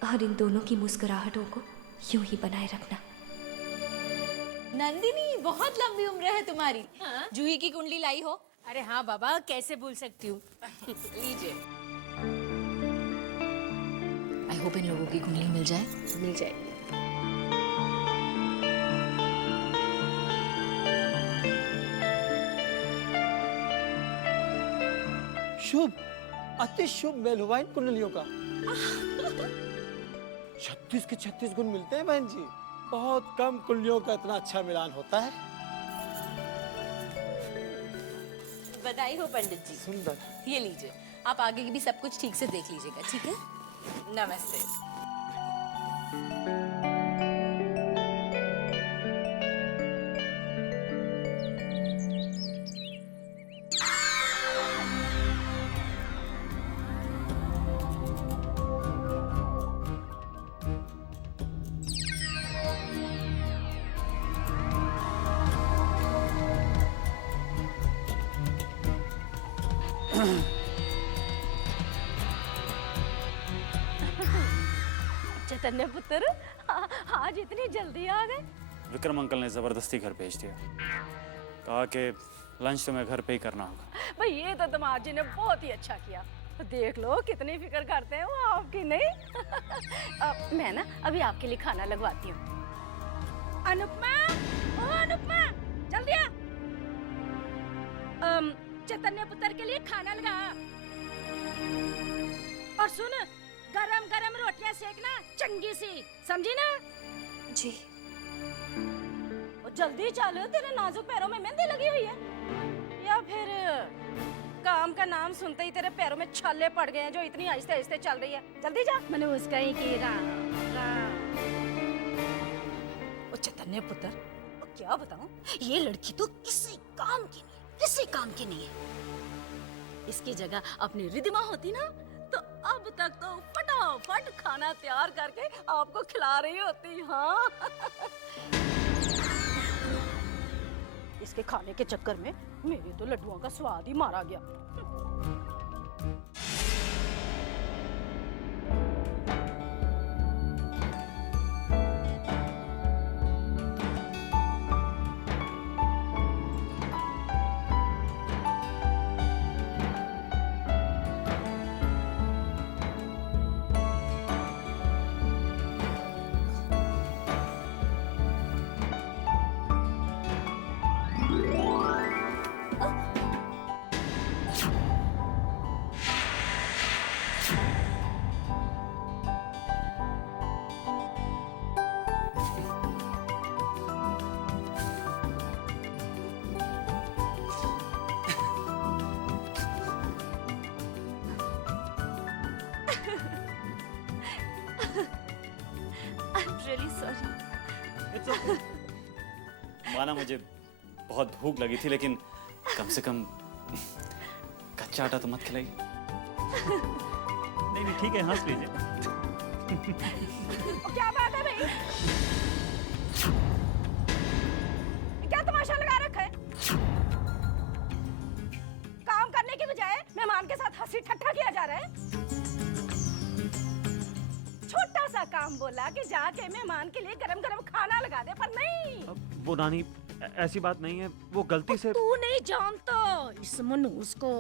और इन दोनों की मुस्कुराहटों को यूं ही बनाए रखना। नंदिनी, बहुत लंबी उम्र है तुम्हारी। जूही की कुंडली लाई हो? अरे हाँ बाबा, कैसे भूल सकती हूँ। लीजिए। आई होप इन लोगों की कुंडली मिल जाए। मिल जाएगी। शुभ, अति शुभ मेल हुआ इन कुंडलियों का। 36 के 36 गुण मिलते हैं बहन जी। बहुत कम कुंडलियों का इतना अच्छा मिलान होता है। बधाई हो पंडित जी। सुंदर। ये लीजिए, आप आगे की भी सब कुछ ठीक से देख लीजिएगा, ठीक है? नमस्ते। चैतन्य पुत्र, आज इतनी जल्दी आ गए? विक्रम अंकल ने जबरदस्ती घर भेज दिया। कहा कि लंच तुम्हें घर पे ही करना होगा। भाई ये तो दामाद जी ने बहुत ही अच्छा किया। देख लो कितनी फिक्र करते हैं वो आपकी, नहीं? मैं ना अभी आपके लिए खाना लगवाती हूँ। अनुपमा, ओ अनुपमा, जल्दी आ। चैतन्य पुत्र के लिए खाना लगा। और सुन, गरम गरम रोटियां सेकना चंगी सी, समझी ना? जी। जल्दी चल, तेरे नाजुक पैरों में मेहंदी लगी हुई है। या फिर काम का नाम सुनते ही तेरे पैरों में छाले पड़ गए हैं जो इतनी आहिस्ते आहिस्ते चल रही है। जल्दी जा। मैंने उसका ही की राम राम। ओ चैतन्य पुत्र, क्या बताऊं, ये लड़की तो किसी काम की नहीं, किसी काम की नहीं है। इसकी जगह अपनी रिद्धिमा होती ना तो अब तक तो फटाफट खाना तैयार करके आपको खिला रही होती। हाँ इसके खाने के चक्कर में मेरे तो लड्डुओं का स्वाद ही मारा गया। really sorry. It's okay. माना मुझे बहुत भूख लगी थी, लेकिन कम से कम कच्चा आटा तो मत खिलाइए। नहीं नहीं ठीक है, हंस लीजिए। क्या बात है भाई? क्या तमाशा लगा रखा है? काम करने की बजाय मेहमान के साथ हंसी ठट्ठा किया जा रहा है। छोटा सा काम बोला कि जाके मेहमान के लिए गरम गरम खाना लगा दे, पर नहीं। वो नानी, ऐसी बात नहीं है, वो गलती से। तू नहीं जानता इस मनूस को।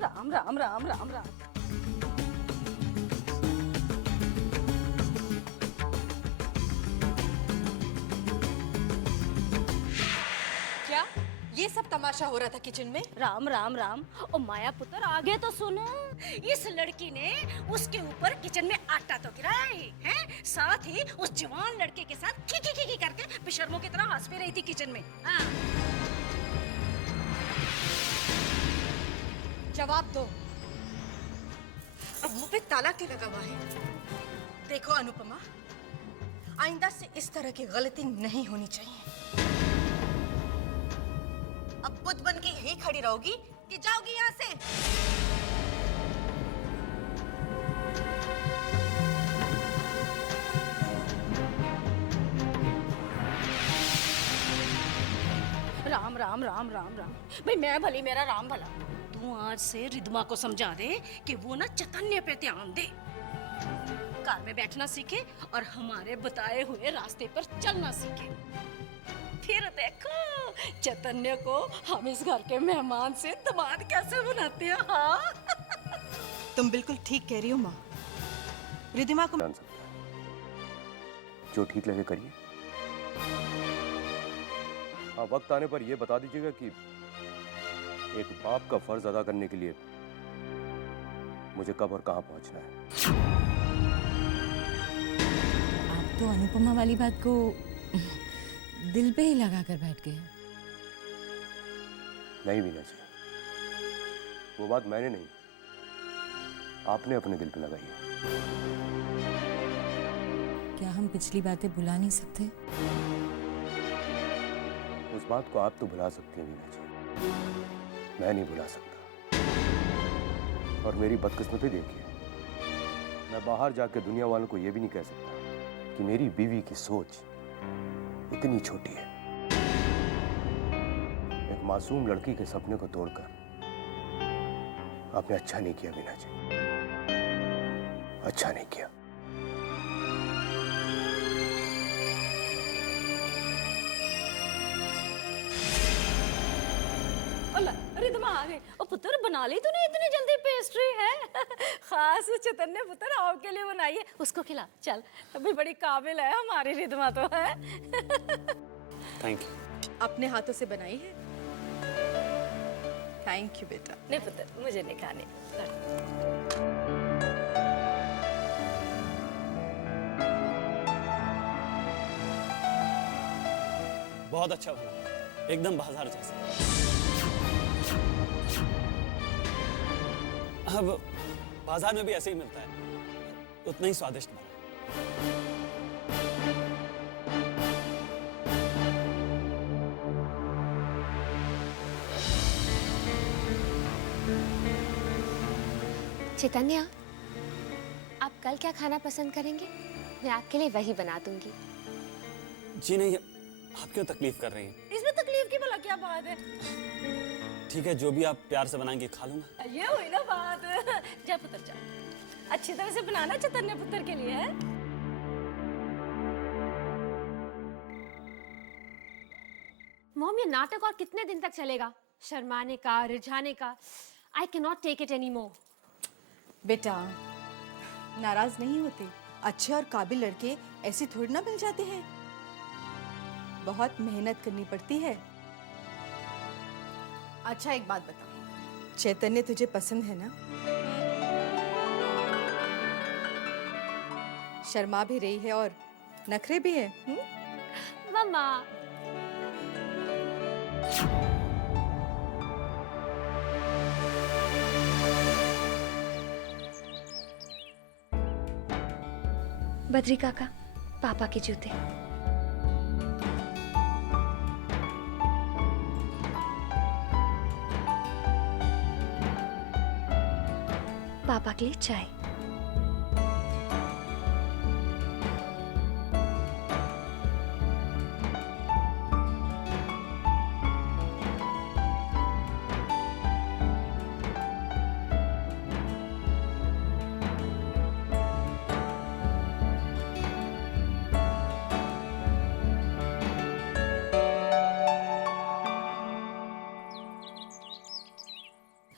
राम राम राम राम राम। क्या ये सब तमाशा हो रहा था किचन में? राम राम राम। ओ माया पुत्र आगे तो सुनो। इस लड़की ने उसके ऊपर किचन में आटा तो गिराया ही है, साथ ही उस जवान लड़के के साथ खी करके बेशर्मों की तरह हंस भी रही थी किचन में। हाँ। जवाब दो। अब मुंह पे ताला क्यों लगा हुआ है? देखो अनुपमा, आइंदा से इस तरह की गलती नहीं होनी चाहिए। अब बुद्ध बन के यहीं खड़ी रहोगी कि जाओगी यहाँ से? राम राम राम राम राम। भाई मैं भली मेरा राम भला। तू आज से रिद्मा को समझा दे कि वो ना चैतन्य पे ध्यान दे, कार में बैठना सीखे और हमारे बताए हुए रास्ते पर चलना सीखे। फिर देखो चैतन्य को हम इस घर के मेहमान से दामाद कैसे बनाते हैं। हाँ तुम बिल्कुल ठीक कह रही हो माँ। रिद्धिमा को जो ठीक लगे करिए। हाँ, वक्त आने पर यह बता दीजिएगा कि एक बाप का फर्ज अदा करने के लिए मुझे कब और कहां पहुंचना है। आप तो अनुपमा वाली बात को दिल पे ही लगा कर बैठ गए। नहीं वीना जी, वो बात मैंने नहीं, आपने अपने दिल पे लगाई है। क्या हम पिछली बातें भुला नहीं सकते? उस बात को आप तो भुला सकती हैं वीना जी, मैं नहीं भुला सकता। और मेरी बदकिस्मती देखिए, मैं बाहर जाकर दुनिया वालों को यह भी नहीं कह सकता कि मेरी बीवी की सोच इतनी छोटी है। एक मासूम लड़की के सपने को तोड़कर आपने अच्छा नहीं किया वीना जी, अच्छा नहीं किया। रिद्मा आ गई। ओ पुत्र बना ली तूने इतनी जल्दी पेस्ट्री है? खास चैतन्य पुत्र आपके लिए बनाई है, उसको खिला। चल अभी बड़ी काबिल है हमारी रिद्मा तो है। Thank you. अपने हाथों से बनाई है? थैंक यू बेटा। नहीं पुत्र मुझे नहीं खाने। बहुत अच्छा बना, एकदम बाजार जैसा। अब बाजार में भी ऐसे ही मिलता है, उतना ही स्वादिष्ट बना। चैतन्य, आप कल क्या खाना पसंद करेंगे? मैं आपके लिए वही बना दूंगी। जी नहीं, आप क्यों तकलीफ कर रही हैं? इसमें तकलीफ की भला क्या बात है? ठीक है, जो भी आप प्यार से बनाएंगे खा लूंगा। ये हुई ना बात। जा पुत्र जा, अच्छी तरह से बनाना चैतन्य पुत्र के लिए है। मॉम, ये नाटक और कितने दिन तक चलेगा? शर्माने का, रिझाने का। I cannot take it anymore. बेटा नाराज नहीं होते, अच्छे और काबिल लड़के ऐसे थोड़ी ना मिल जाते हैं, बहुत मेहनत करनी पड़ती है। अच्छा एक बात बता, चैतन्य तुझे पसंद है ना? शर्मा भी रही है और नखरे भी है। मम्मा, बद्री काका, पापा के जूते। पापा के लिए चाय।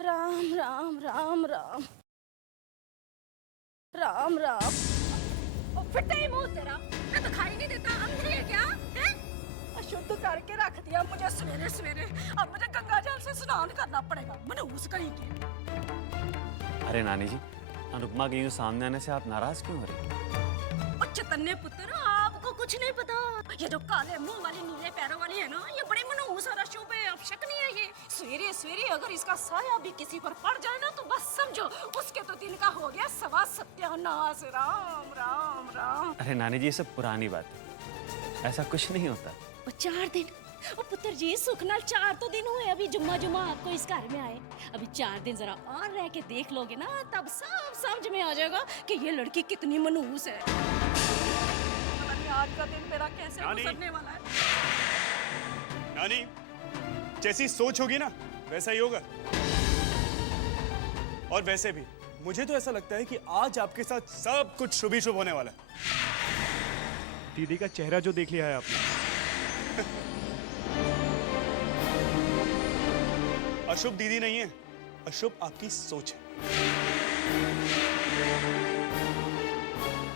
राम राम फिरता ही मुंह तेरा, मैं दिखाई नहीं देता, अंधे है क्या है? अशुद्ध करके रख दिया मुझे सवेरे सवेरे, अब मुझे गंगा जल से स्नान करना पड़ेगा, मनहूस कहीं की। अरे नानी जी, अनुपमा के यूं सामने आने से आप नाराज क्यों हो रही हैं? और चतन्ने पुत्र, आपको कुछ नहीं पता, ये जो काले मुंह वाली नीले पैरों वाली है ना, ये बड़ी मनहूस और अशुभ है, अपशकुनी है ये। सवेरे सवेरे अगर इसका साया भी किसी पर पड़ जाए ना तो बस समझो उसके तो दिन का हो गया सवा सत्यानाश। राम राम राम। अरे नानी जी, ये सब पुरानी बात है, ऐसा कुछ नहीं होता। और 4 दिन, ओ पुत्र जी सुख नाल 4 तो दिन हुए अभी जुम्मा जुम्मा आपको इस घर में आए, अभी 4 दिन जरा और रह के देख लोगे ना तब सब समझ में आ जाएगा कि ये लड़की कितनी मनहूस है। पता नहीं आज का दिन मेरा कैसे गुजरने वाला है। नानी, जैसी सोच होगी ना वैसा ही होगा। और वैसे भी मुझे तो ऐसा लगता है कि आज आपके साथ सब कुछ शुभ ही शुभ होने वाला है। दीदी का चेहरा जो देख लिया है आपने। अशुभ दीदी नहीं है, अशुभ आपकी सोच है।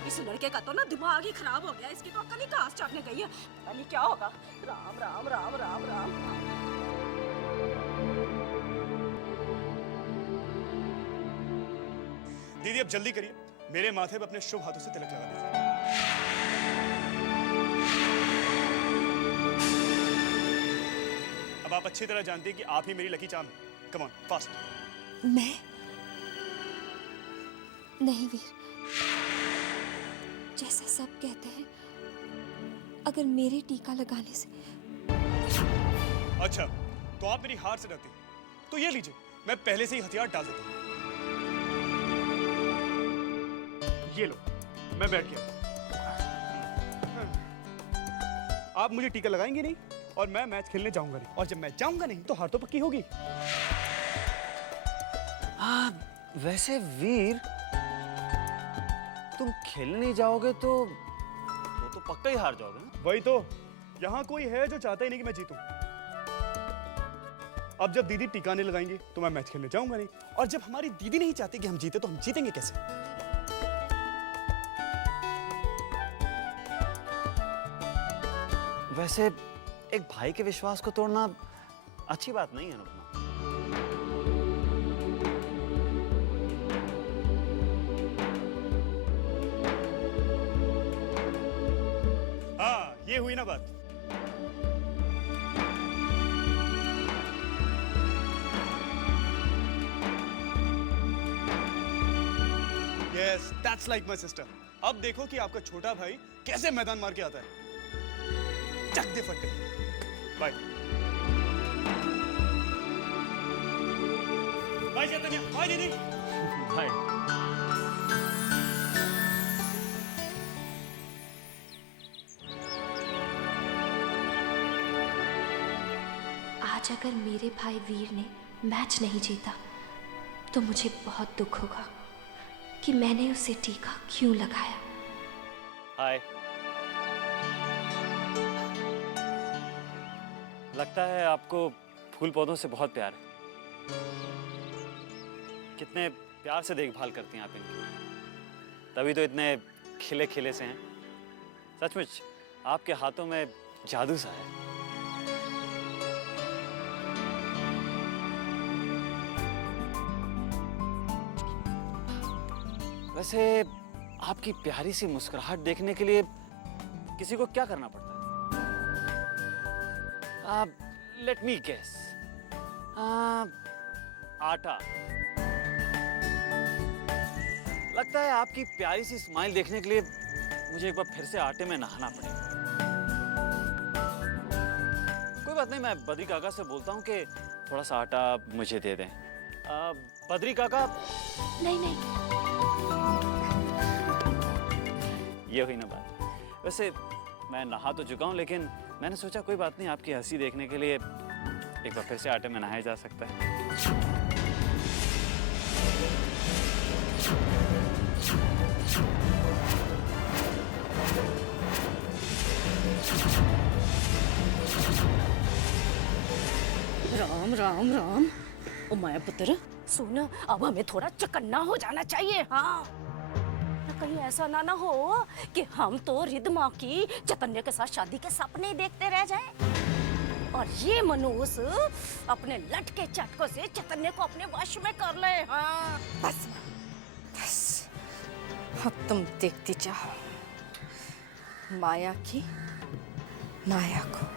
इस लड़के का तो ना दिमाग ही खराब हो गया, इसकी तो अक्ल ही घास चाटने गई है, पता नहीं क्या होगा। राम राम राम राम राम। दीदी अब जल्दी करिए, मेरे माथे पे अपने शुभ हाथों से तिलक लगा दीजिए। अब आप अच्छी तरह जानती हैं कि आप ही मेरी लकी चार्म है। Come on, fast. मैं नहीं वीर, जैसा सब कहते हैं अगर मेरे टीका लगाने से। अच्छा, तो आप मेरी हार से डरती हैं, तो ये लीजिए, मैं पहले से ही हथियार डाल देता हूं। ये लो, मैं बैठ गया। आप मुझे टीका लगाएंगे नहीं और मैं मैच खेलने जाऊंगा नहीं, और जब मैं जाऊंगा नहीं तो हार तो पक्की होगी। वैसे वीर, तुम खेलने नहीं जाओगे तो पक्का ही हार जाओगे ना? वही तो, यहाँ कोई है जो चाहता ही नहीं कि मैं जीतूं। अब जब दीदी टीका नहीं लगाएंगी तो मैं मैच खेलने जाऊंगा नहीं, और जब हमारी दीदी नहीं चाहती कि हम जीते तो हम जीतेंगे कैसे? वैसे एक भाई के विश्वास को तोड़ना अच्छी बात नहीं है अनुपमा। हाँ, ये हुई ना बात। Yes, that's like my sister. अब देखो कि आपका छोटा भाई कैसे मैदान मार के आता है। चक दे फटे। बाय। बाय चैतन्य, बाय दीदी। बाय। आज अगर मेरे भाई वीर ने मैच नहीं जीता तो मुझे बहुत दुख होगा कि मैंने उसे टीका क्यों लगाया। हाय। लगता है आपको फूल पौधों से बहुत प्यार है। कितने प्यार से देखभाल करती हैं आप इनकी, तभी तो इतने खिले खिले से हैं। सचमुच आपके हाथों में जादू सा है। वैसे आपकी प्यारी सी मुस्कुराहट देखने के लिए किसी को क्या करना पड़ता है? लेट मी गेस, आटा। लगता है आपकी प्यारी सी स्माइल देखने के लिए मुझे एक बार फिर से आटे में नहाना पड़ेगा। कोई बात नहीं, मैं बद्री काका से बोलता हूँ कि थोड़ा सा आटा मुझे दे दें। बद्री काका। नहीं नहीं, ये हुई ना बात। वैसे मैं नहा तो चुका हूँ, लेकिन मैंने सोचा कोई बात नहीं, आपकी हंसी देखने के लिए एक बार फिर से आटे में नहाया जा सकता है। राम राम राम। ओ माया पुत्र सुन, अब हमें थोड़ा चकन्ना हो जाना चाहिए। हाँ ना कहीं ऐसा ना हो कि हम तो रिद्धमा की चैतन्य के साथ शादी के सपने ही देखते रह जाएं और ये मनूस अपने लटके चटकों से चैतन्य को अपने वश में कर ले। हाँ बस माँ, बस अब तुम देखती जाओ माया की माया को।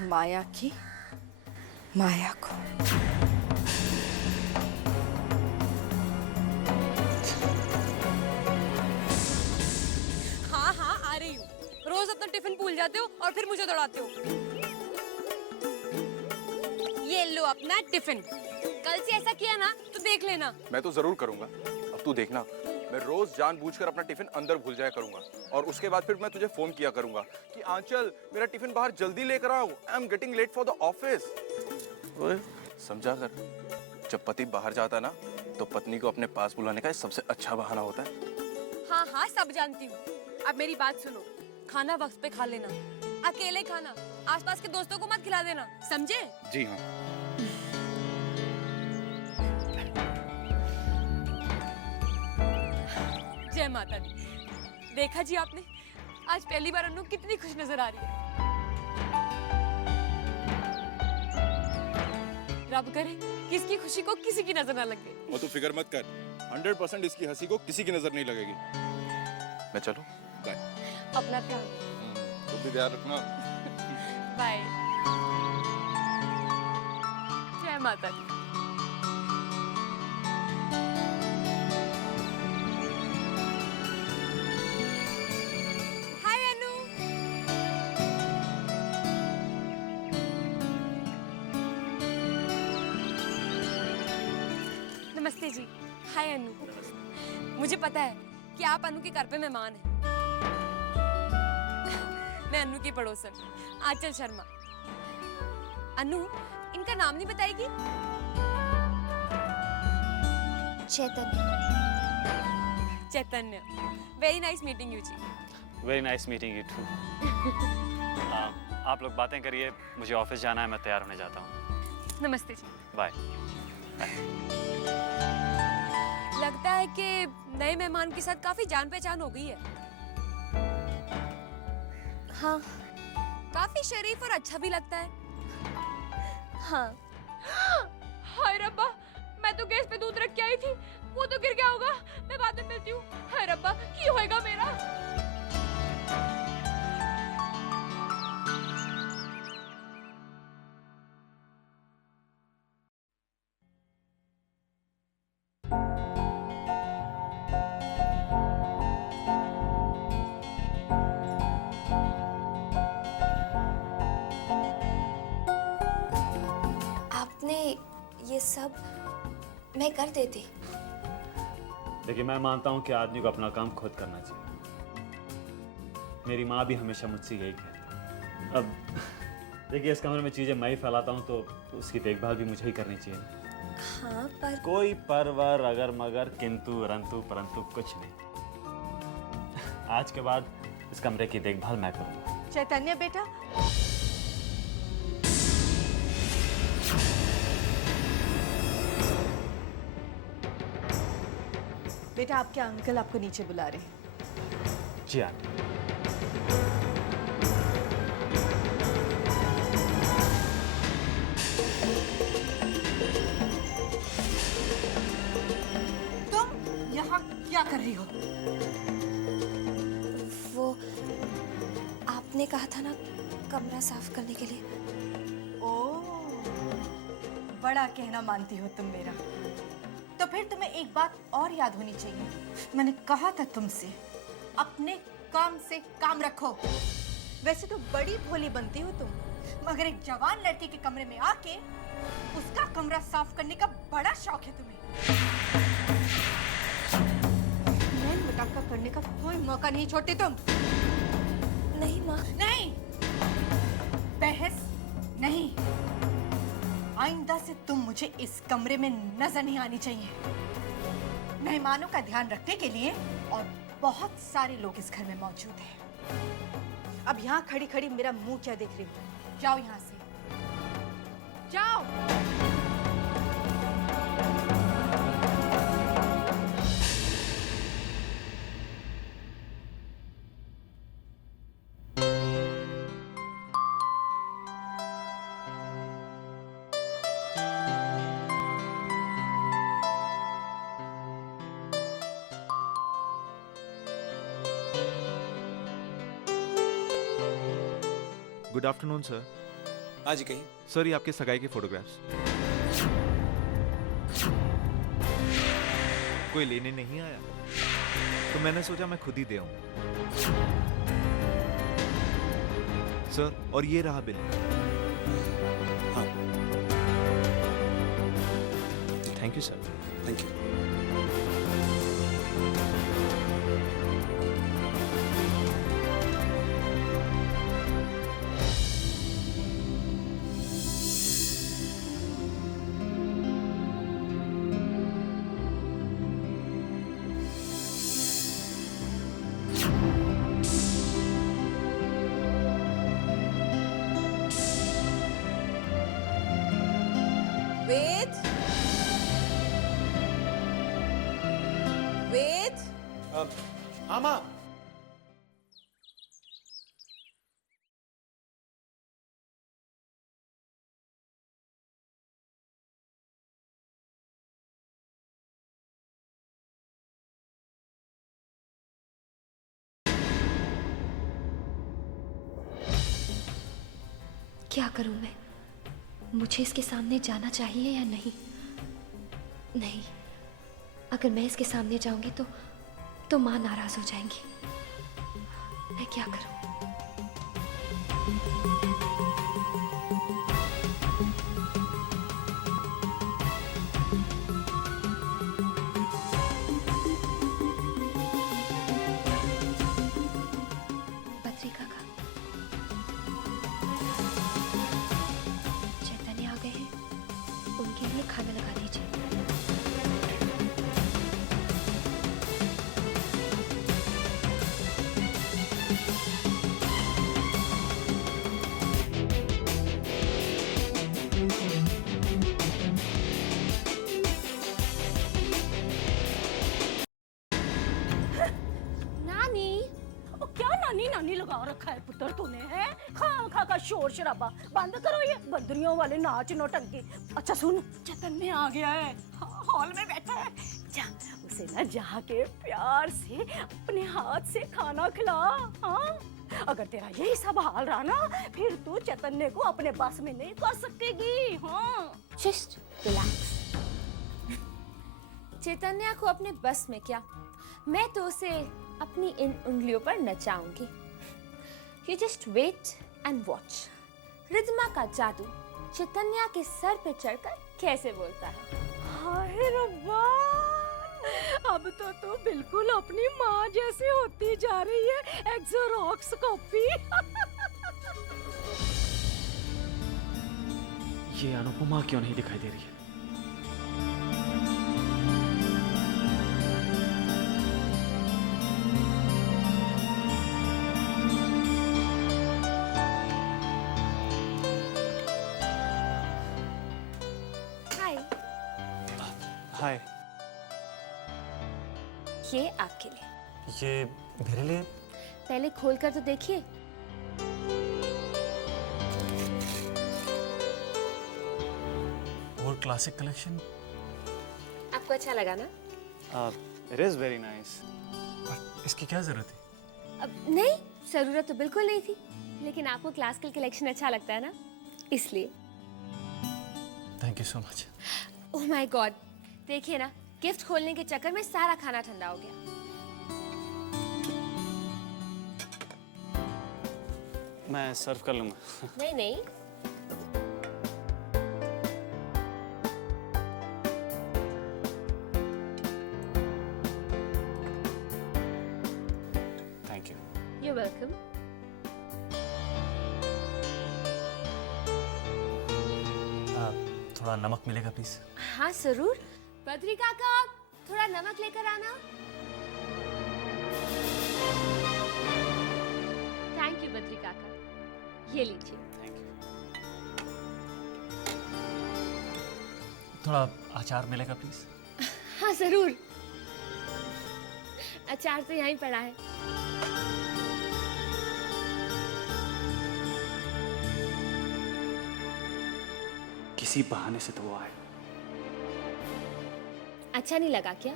माया की माया को। हाँ हाँ आ रही हूँ। रोज अपना टिफिन भूल जाते हो और फिर मुझे दौड़ाते हो। ये लो अपना टिफिन। कल से ऐसा किया ना तो देख लेना। मैं तो जरूर करूंगा। अब तू देखना, मैं रोज जानबूझकर अपना टिफिन अंदर भूल जाया करूंगा और उसके बाद फिर मैं तुझे फोन किया करूंगा कि आंचल मेरा टिफिन बाहर जल्दी लेकर आओ, I am getting late for the office. ओए समझा कर, जब पति बाहर जाता ना तो पत्नी को अपने पास बुलाने का सबसे अच्छा बहाना होता है। हाँ हाँ सब जानती हूँ। अब मेरी बात सुनो, खाना वक्त पे खा लेना, अकेले खाना, आसपास के दोस्तों को मत खिला देना, समझे? जी हाँ। जय माता दी। देखा जी आपने, आज पहली बार अनु कितनी खुश नजर आ रही है। रब करे किसकी खुशी को किसी की नजर ना लगे। और तू फिक्र मत कर, 100% इसकी हंसी को किसी की नजर नहीं लगेगी। मैं चलूं? बाय। अपना ध्यान। तुम भी ध्यान रखना। बाय। जय माता दी। हाय अनु। नमस्ते जी। हाय अनु। मुझे पता है कि आप अनु के घर पे मेहमान हैं। मैं अनु की पड़ोसन आंचल शर्मा। अनु, इनका नाम नहीं बताएगी? Chaitanya. Chaitanya. Very nice meeting you जी। Very nice meeting you too. आप लोग बातें करिए, मुझे ऑफिस जाना है, मैं तैयार होने जाता हूँ। नमस्ते जी। बाय। लगता है कि नए मेहमान के साथ काफी जान पहचान हो गई है। हाँ। काफी शरीफ और अच्छा भी लगता है। हाँ। हाय रब्बा, मैं तो गैस पे दूध रख के आई थी, वो तो गिर गया होगा। मैं बाद में मिलती हूँ। हाय रब्बा, की होएगा मेरा? आपने ये सब मैं कर देती। देखिए, मैं मानता हूँ कि आदमी को अपना काम खुद करना चाहिए। मेरी माँ भी हमेशा मुझसे यही कहती। अब देखिए, इस कमरे में चीज़ें मैं ही फैलाता हूँ तो उसकी देखभाल भी मुझे ही करनी चाहिए। हाँ पर कोई परवर अगर मगर किंतु रंतु परंतु कुछ नहीं। आज के बाद इस कमरे की देखभाल मैं करूँगा। चैतन्य बेटा, बेटा आपके अंकल आपको नीचे बुला रहे हैं। जी आंटी। तुम यहाँ क्या कर रही हो? वो आपने कहा था ना कमरा साफ करने के लिए। ओह, बड़ा कहना मानती हो तुम मेरा। तो फिर तुम्हें एक बात और याद होनी चाहिए। मैंने कहा था तुमसे अपने काम से काम रखो। वैसे तो बड़ी भोली बनती हो तुम, मगर एक जवान लड़के के कमरे में आके उसका कमरा साफ करने का बड़ा शौक है तुम्हें। नैन मटाका करने का कोई मौका नहीं छोड़ते तुम। नहीं माँ। नहीं, बहस नहीं। आइंदा से तुम मुझे इस कमरे में नजर नहीं आनी चाहिए। मेहमानों का ध्यान रखने के लिए और बहुत सारे लोग इस घर में मौजूद हैं। अब यहाँ खड़ी खड़ी मेरा मुंह क्या देख रही हो? जाओ यहाँ से, जाओ। Good afternoon sir. हाँ जी कहीं। सर ये आपके सगाई के फोटोग्राफ्स। कोई लेने नहीं आया तो मैंने सोचा मैं खुद ही दे आऊं। सर और ये रहा बिल। हाँ thank you sir. Thank you. Ved, Ved. हाँ माँ। क्या करूं मैं? मुझे इसके सामने जाना चाहिए या नहीं? नहीं, अगर मैं इसके सामने जाऊंगी तो माँ नाराज हो जाएंगी। मैं क्या करूं? बद्री काका, चैतन्य आ गए हैं, उनके लिए खाना लगा दीजिए। नानी, ओ क्या नानी नानी लगा रखा है पुत्र तूने? है खां खा का शोर शराबा बंद करो, ये बंदरियों वाले नाच नौटंकी। अच्छा सुन, चैतन्य आ गया है, हॉल में बैठा है। जा उसे ना जाके प्यार से अपने हाथ से खाना खिला। हाँ, अगर तेरा यही सब हाल रहा ना, फिर तू चैतन्य को अपने बस में नहीं कर सकेगी। हाँ, जस्ट रिलैक्स। चैतन्य को अपने बस में क्या, मैं तो उसे अपनी इन उंगलियों पर नचाऊंगी। You just wait and watch. रिद्मा का जादू चैतन्य के सर पे चढ़कर कैसे बोलता है। हाय रब्बा, अब तो तू बिल्कुल अपनी माँ जैसी होती जा रही है, एक्सरॉक्स कॉपी। ये अनुपमा क्यों नहीं दिखाई दे रही है? हाय। ये आपके लिए। ये मेरे लिए? पहले खोलकर तो देखिए। और क्लासिक कलेक्शन। आपको अच्छा लगा ना? It is very nice. पर इसकी क्या जरूरत है? अब नहीं, जरूरत तो बिल्कुल नहीं थी, लेकिन आपको क्लासिकल कलेक्शन अच्छा लगता है ना, इसलिए। Thank you so much. Oh my God, देखिए ना, गिफ्ट खोलने के चक्कर में सारा खाना ठंडा हो गया। मैं सर्व कर लूंगा। नहीं नहीं, थैंक यू। You welcome. थोड़ा नमक मिलेगा प्लीज? हाँ जरूर। बद्री काका, थोड़ा नमक लेकर आना। थैंक यू बद्री काका, ये लीजिए। थोड़ा अचार मिलेगा प्लीज? हाँ जरूर, अचार तो यहीं पड़ा है। किसी बहाने से तो वो आए। अच्छा नहीं लगा क्या?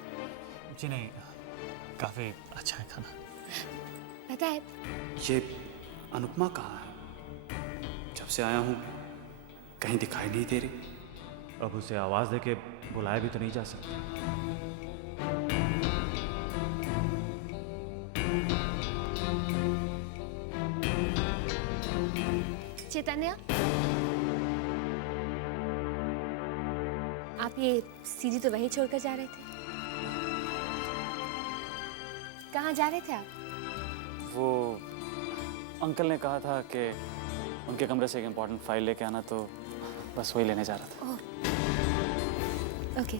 जी नहीं, काफी अच्छा है खाना। पता है ये अनुपमा कहाँ है? जब से आया हूँ कहीं दिखाई नहीं दे रही। अब उसे आवाज देके बुलाया भी तो नहीं जा सकता। चैतन्य, आप ये सीढ़ी तो वहीं छोड़कर जा रहे थे। कहाँ जा रहे थे आप? वो अंकल ने कहा था कि उनके कमरे से एक इम्पोर्टेंट फाइल लेके आना, तो बस वही लेने जा रहा था। ओके।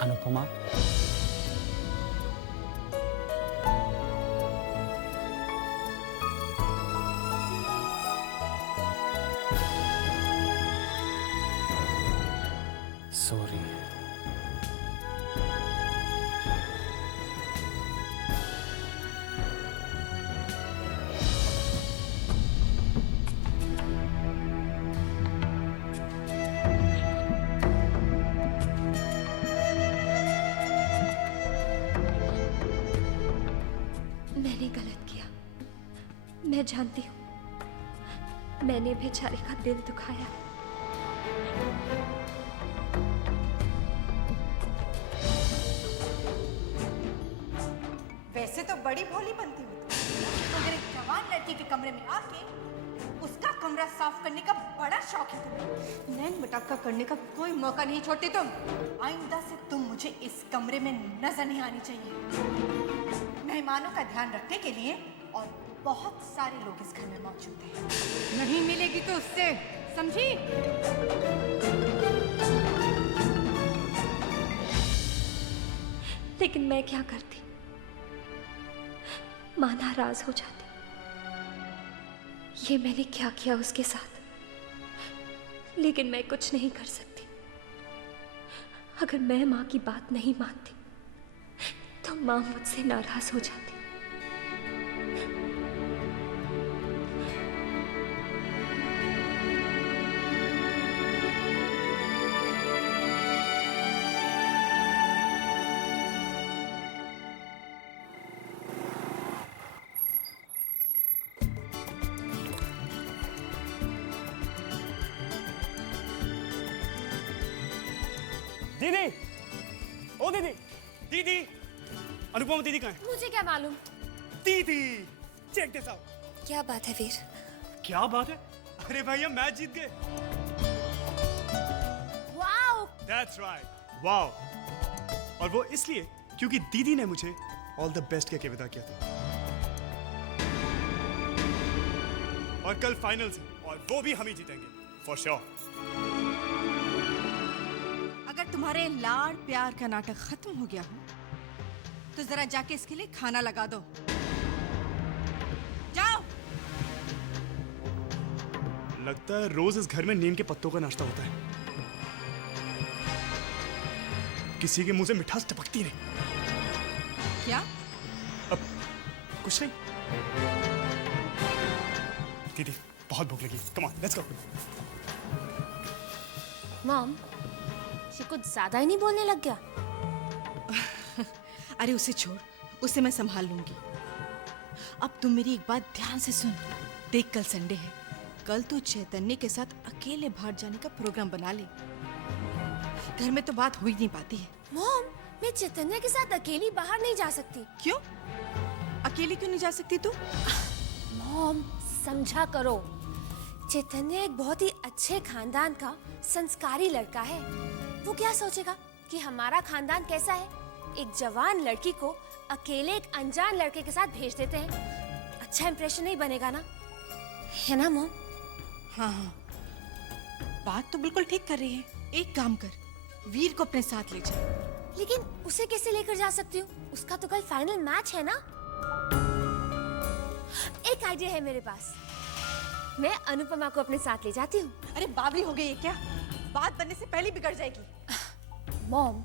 अनुपमा, सॉरी। मैंने गलत किया, मैं जानती हूँ। मैंने बेचारे का दिल दुखाया। वैसे तो बड़ी भोली बनती हो तुम, मगर एक जवान लड़की के कमरे में आके उसका कमरा साफ करने का बड़ा शौक है तुम्हें। नैन मटाका करने का कोई मौका नहीं छोड़ते तुम। आइंदा से तुम मुझे इस कमरे में नजर नहीं आनी चाहिए। मेहमानों का ध्यान रखने के लिए और बहुत सारे लोग इस घर में मौजूद हैं। नहीं मिलेगी तो उससे, समझी? लेकिन मैं क्या करती? मां नाराज हो जाती। ये मैंने क्या किया उसके साथ? लेकिन मैं कुछ नहीं कर सकती। अगर मैं मां की बात नहीं मानती तो मां मुझसे नाराज हो जाती। दीदी, ओ दीदी, दीदी, अनुपमा दीदी कहाँ है? मुझे क्या मालूम? दीदी, चेक दिस आउट। क्या बात है वीर? क्या बात है? अरे भाई हम मैच जीत गए। वाओ! That's right, wow. और वो इसलिए क्योंकि दीदी ने मुझे ऑल द बेस्ट कह के विदा किया था। और कल फाइनल्स है और वो भी हम ही जीतेंगे, फॉर श्योर। अगर तुम्हारे लाड़ प्यार का नाटक खत्म हो गया हो तो जरा जाके इसके लिए खाना लगा दो। जाओ। लगता है रोज इस घर में नीम के पत्तों का नाश्ता होता है। किसी के मुंह से मिठास टपकती नहीं। क्या? कुछ नहीं। दीदी बहुत भूख लगी, come on let's go. Mom, ये कुछ ज्यादा ही नहीं बोलने लग गया? अरे उसे छोड़, उसे मैं संभाल लूंगी। अब तुम मेरी एक बात ध्यान से सुन। देख, कल संडे है, कल तू चैतन्य के साथ अकेले बाहर जाने का प्रोग्राम बना ले। घर में तो बात हो ही नहीं पाती है। मॉम, मैं चैतन्य के साथ अकेली बाहर नहीं जा सकती। क्यों? अकेली क्यों नहीं जा सकती तू? मॉम, समझा करो। चैतन्य एक बहुत ही अच्छे खानदान का संस्कारी लड़का है। वो क्या सोचेगा कि हमारा खानदान कैसा है? एक जवान लड़की को अकेले एक अनजान लड़के के साथ भेज देते हैं। अच्छा इंप्रेशन नहीं बनेगा ना, है ना मॉम? हाँ हाँ, बात तो बिल्कुल ठीक कर रही है। एक काम कर, वीर को अपने साथ ले जा। लेकिन उसे कैसे लेकर जा सकती हूँ? उसका तो कल फाइनल मैच है ना। एक आइडिया है मेरे पास। मैं अनुपमा को अपने साथ ले जाती हूँ। अरे बावरी हो गई है क्या? बात बनने से पहले बिगड़ जाएगी। मॉम,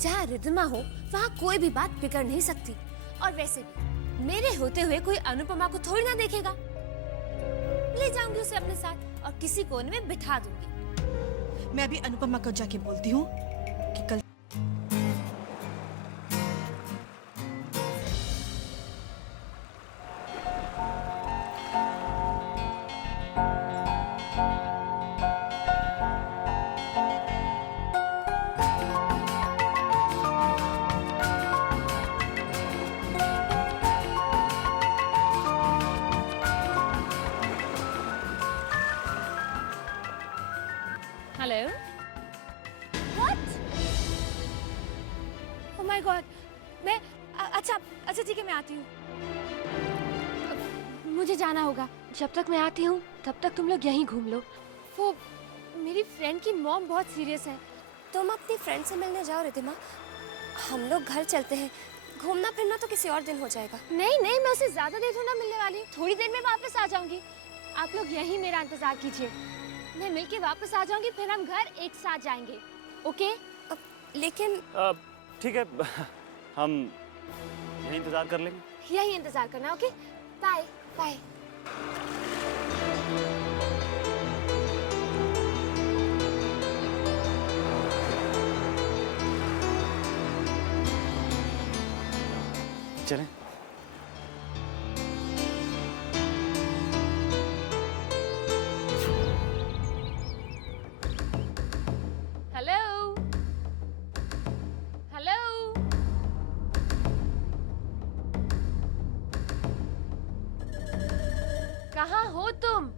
जहाँ रिद्धिमा हो वहाँ कोई भी बात बिगड़ नहीं सकती। और वैसे भी मेरे होते हुए कोई अनुपमा को थोड़ी ना देखेगा। ले जाऊंगी उसे अपने साथ और किसी कोने में बिठा दूंगी। मैं अभी अनुपमा को जाके बोलती हूँ कि कल hello. What? Oh my God! मैं अच्छा ठीक है, मैं आती हूँ। मुझे जाना होगा। जब तक मैं आती हूँ तब तक तुम लोग यहीं घूम लो। वो मेरी फ्रेंड की मॉम बहुत सीरियस है। तुम अपनी फ्रेंड से मिलने जाओ रिद्धिमा। हम लोग घर चलते हैं। घूमना फिरना तो किसी और दिन हो जाएगा। नहीं नहीं, मैं उसे ज्यादा देर थोड़ा मिलने वाली हूँ। थोड़ी देर में वापस आ जाऊंगी। आप लोग यहीं मेरा इंतजार कीजिए। मैं मिलके वापस आ जाऊंगी, फिर हम घर एक साथ जाएंगे। ओके? लेकिन ठीक है, हम यहीं इंतजार कर लेंगे। यही इंतजार करना। Okay, bye bye. चलें। Hello hello. कहाँ हो तुम?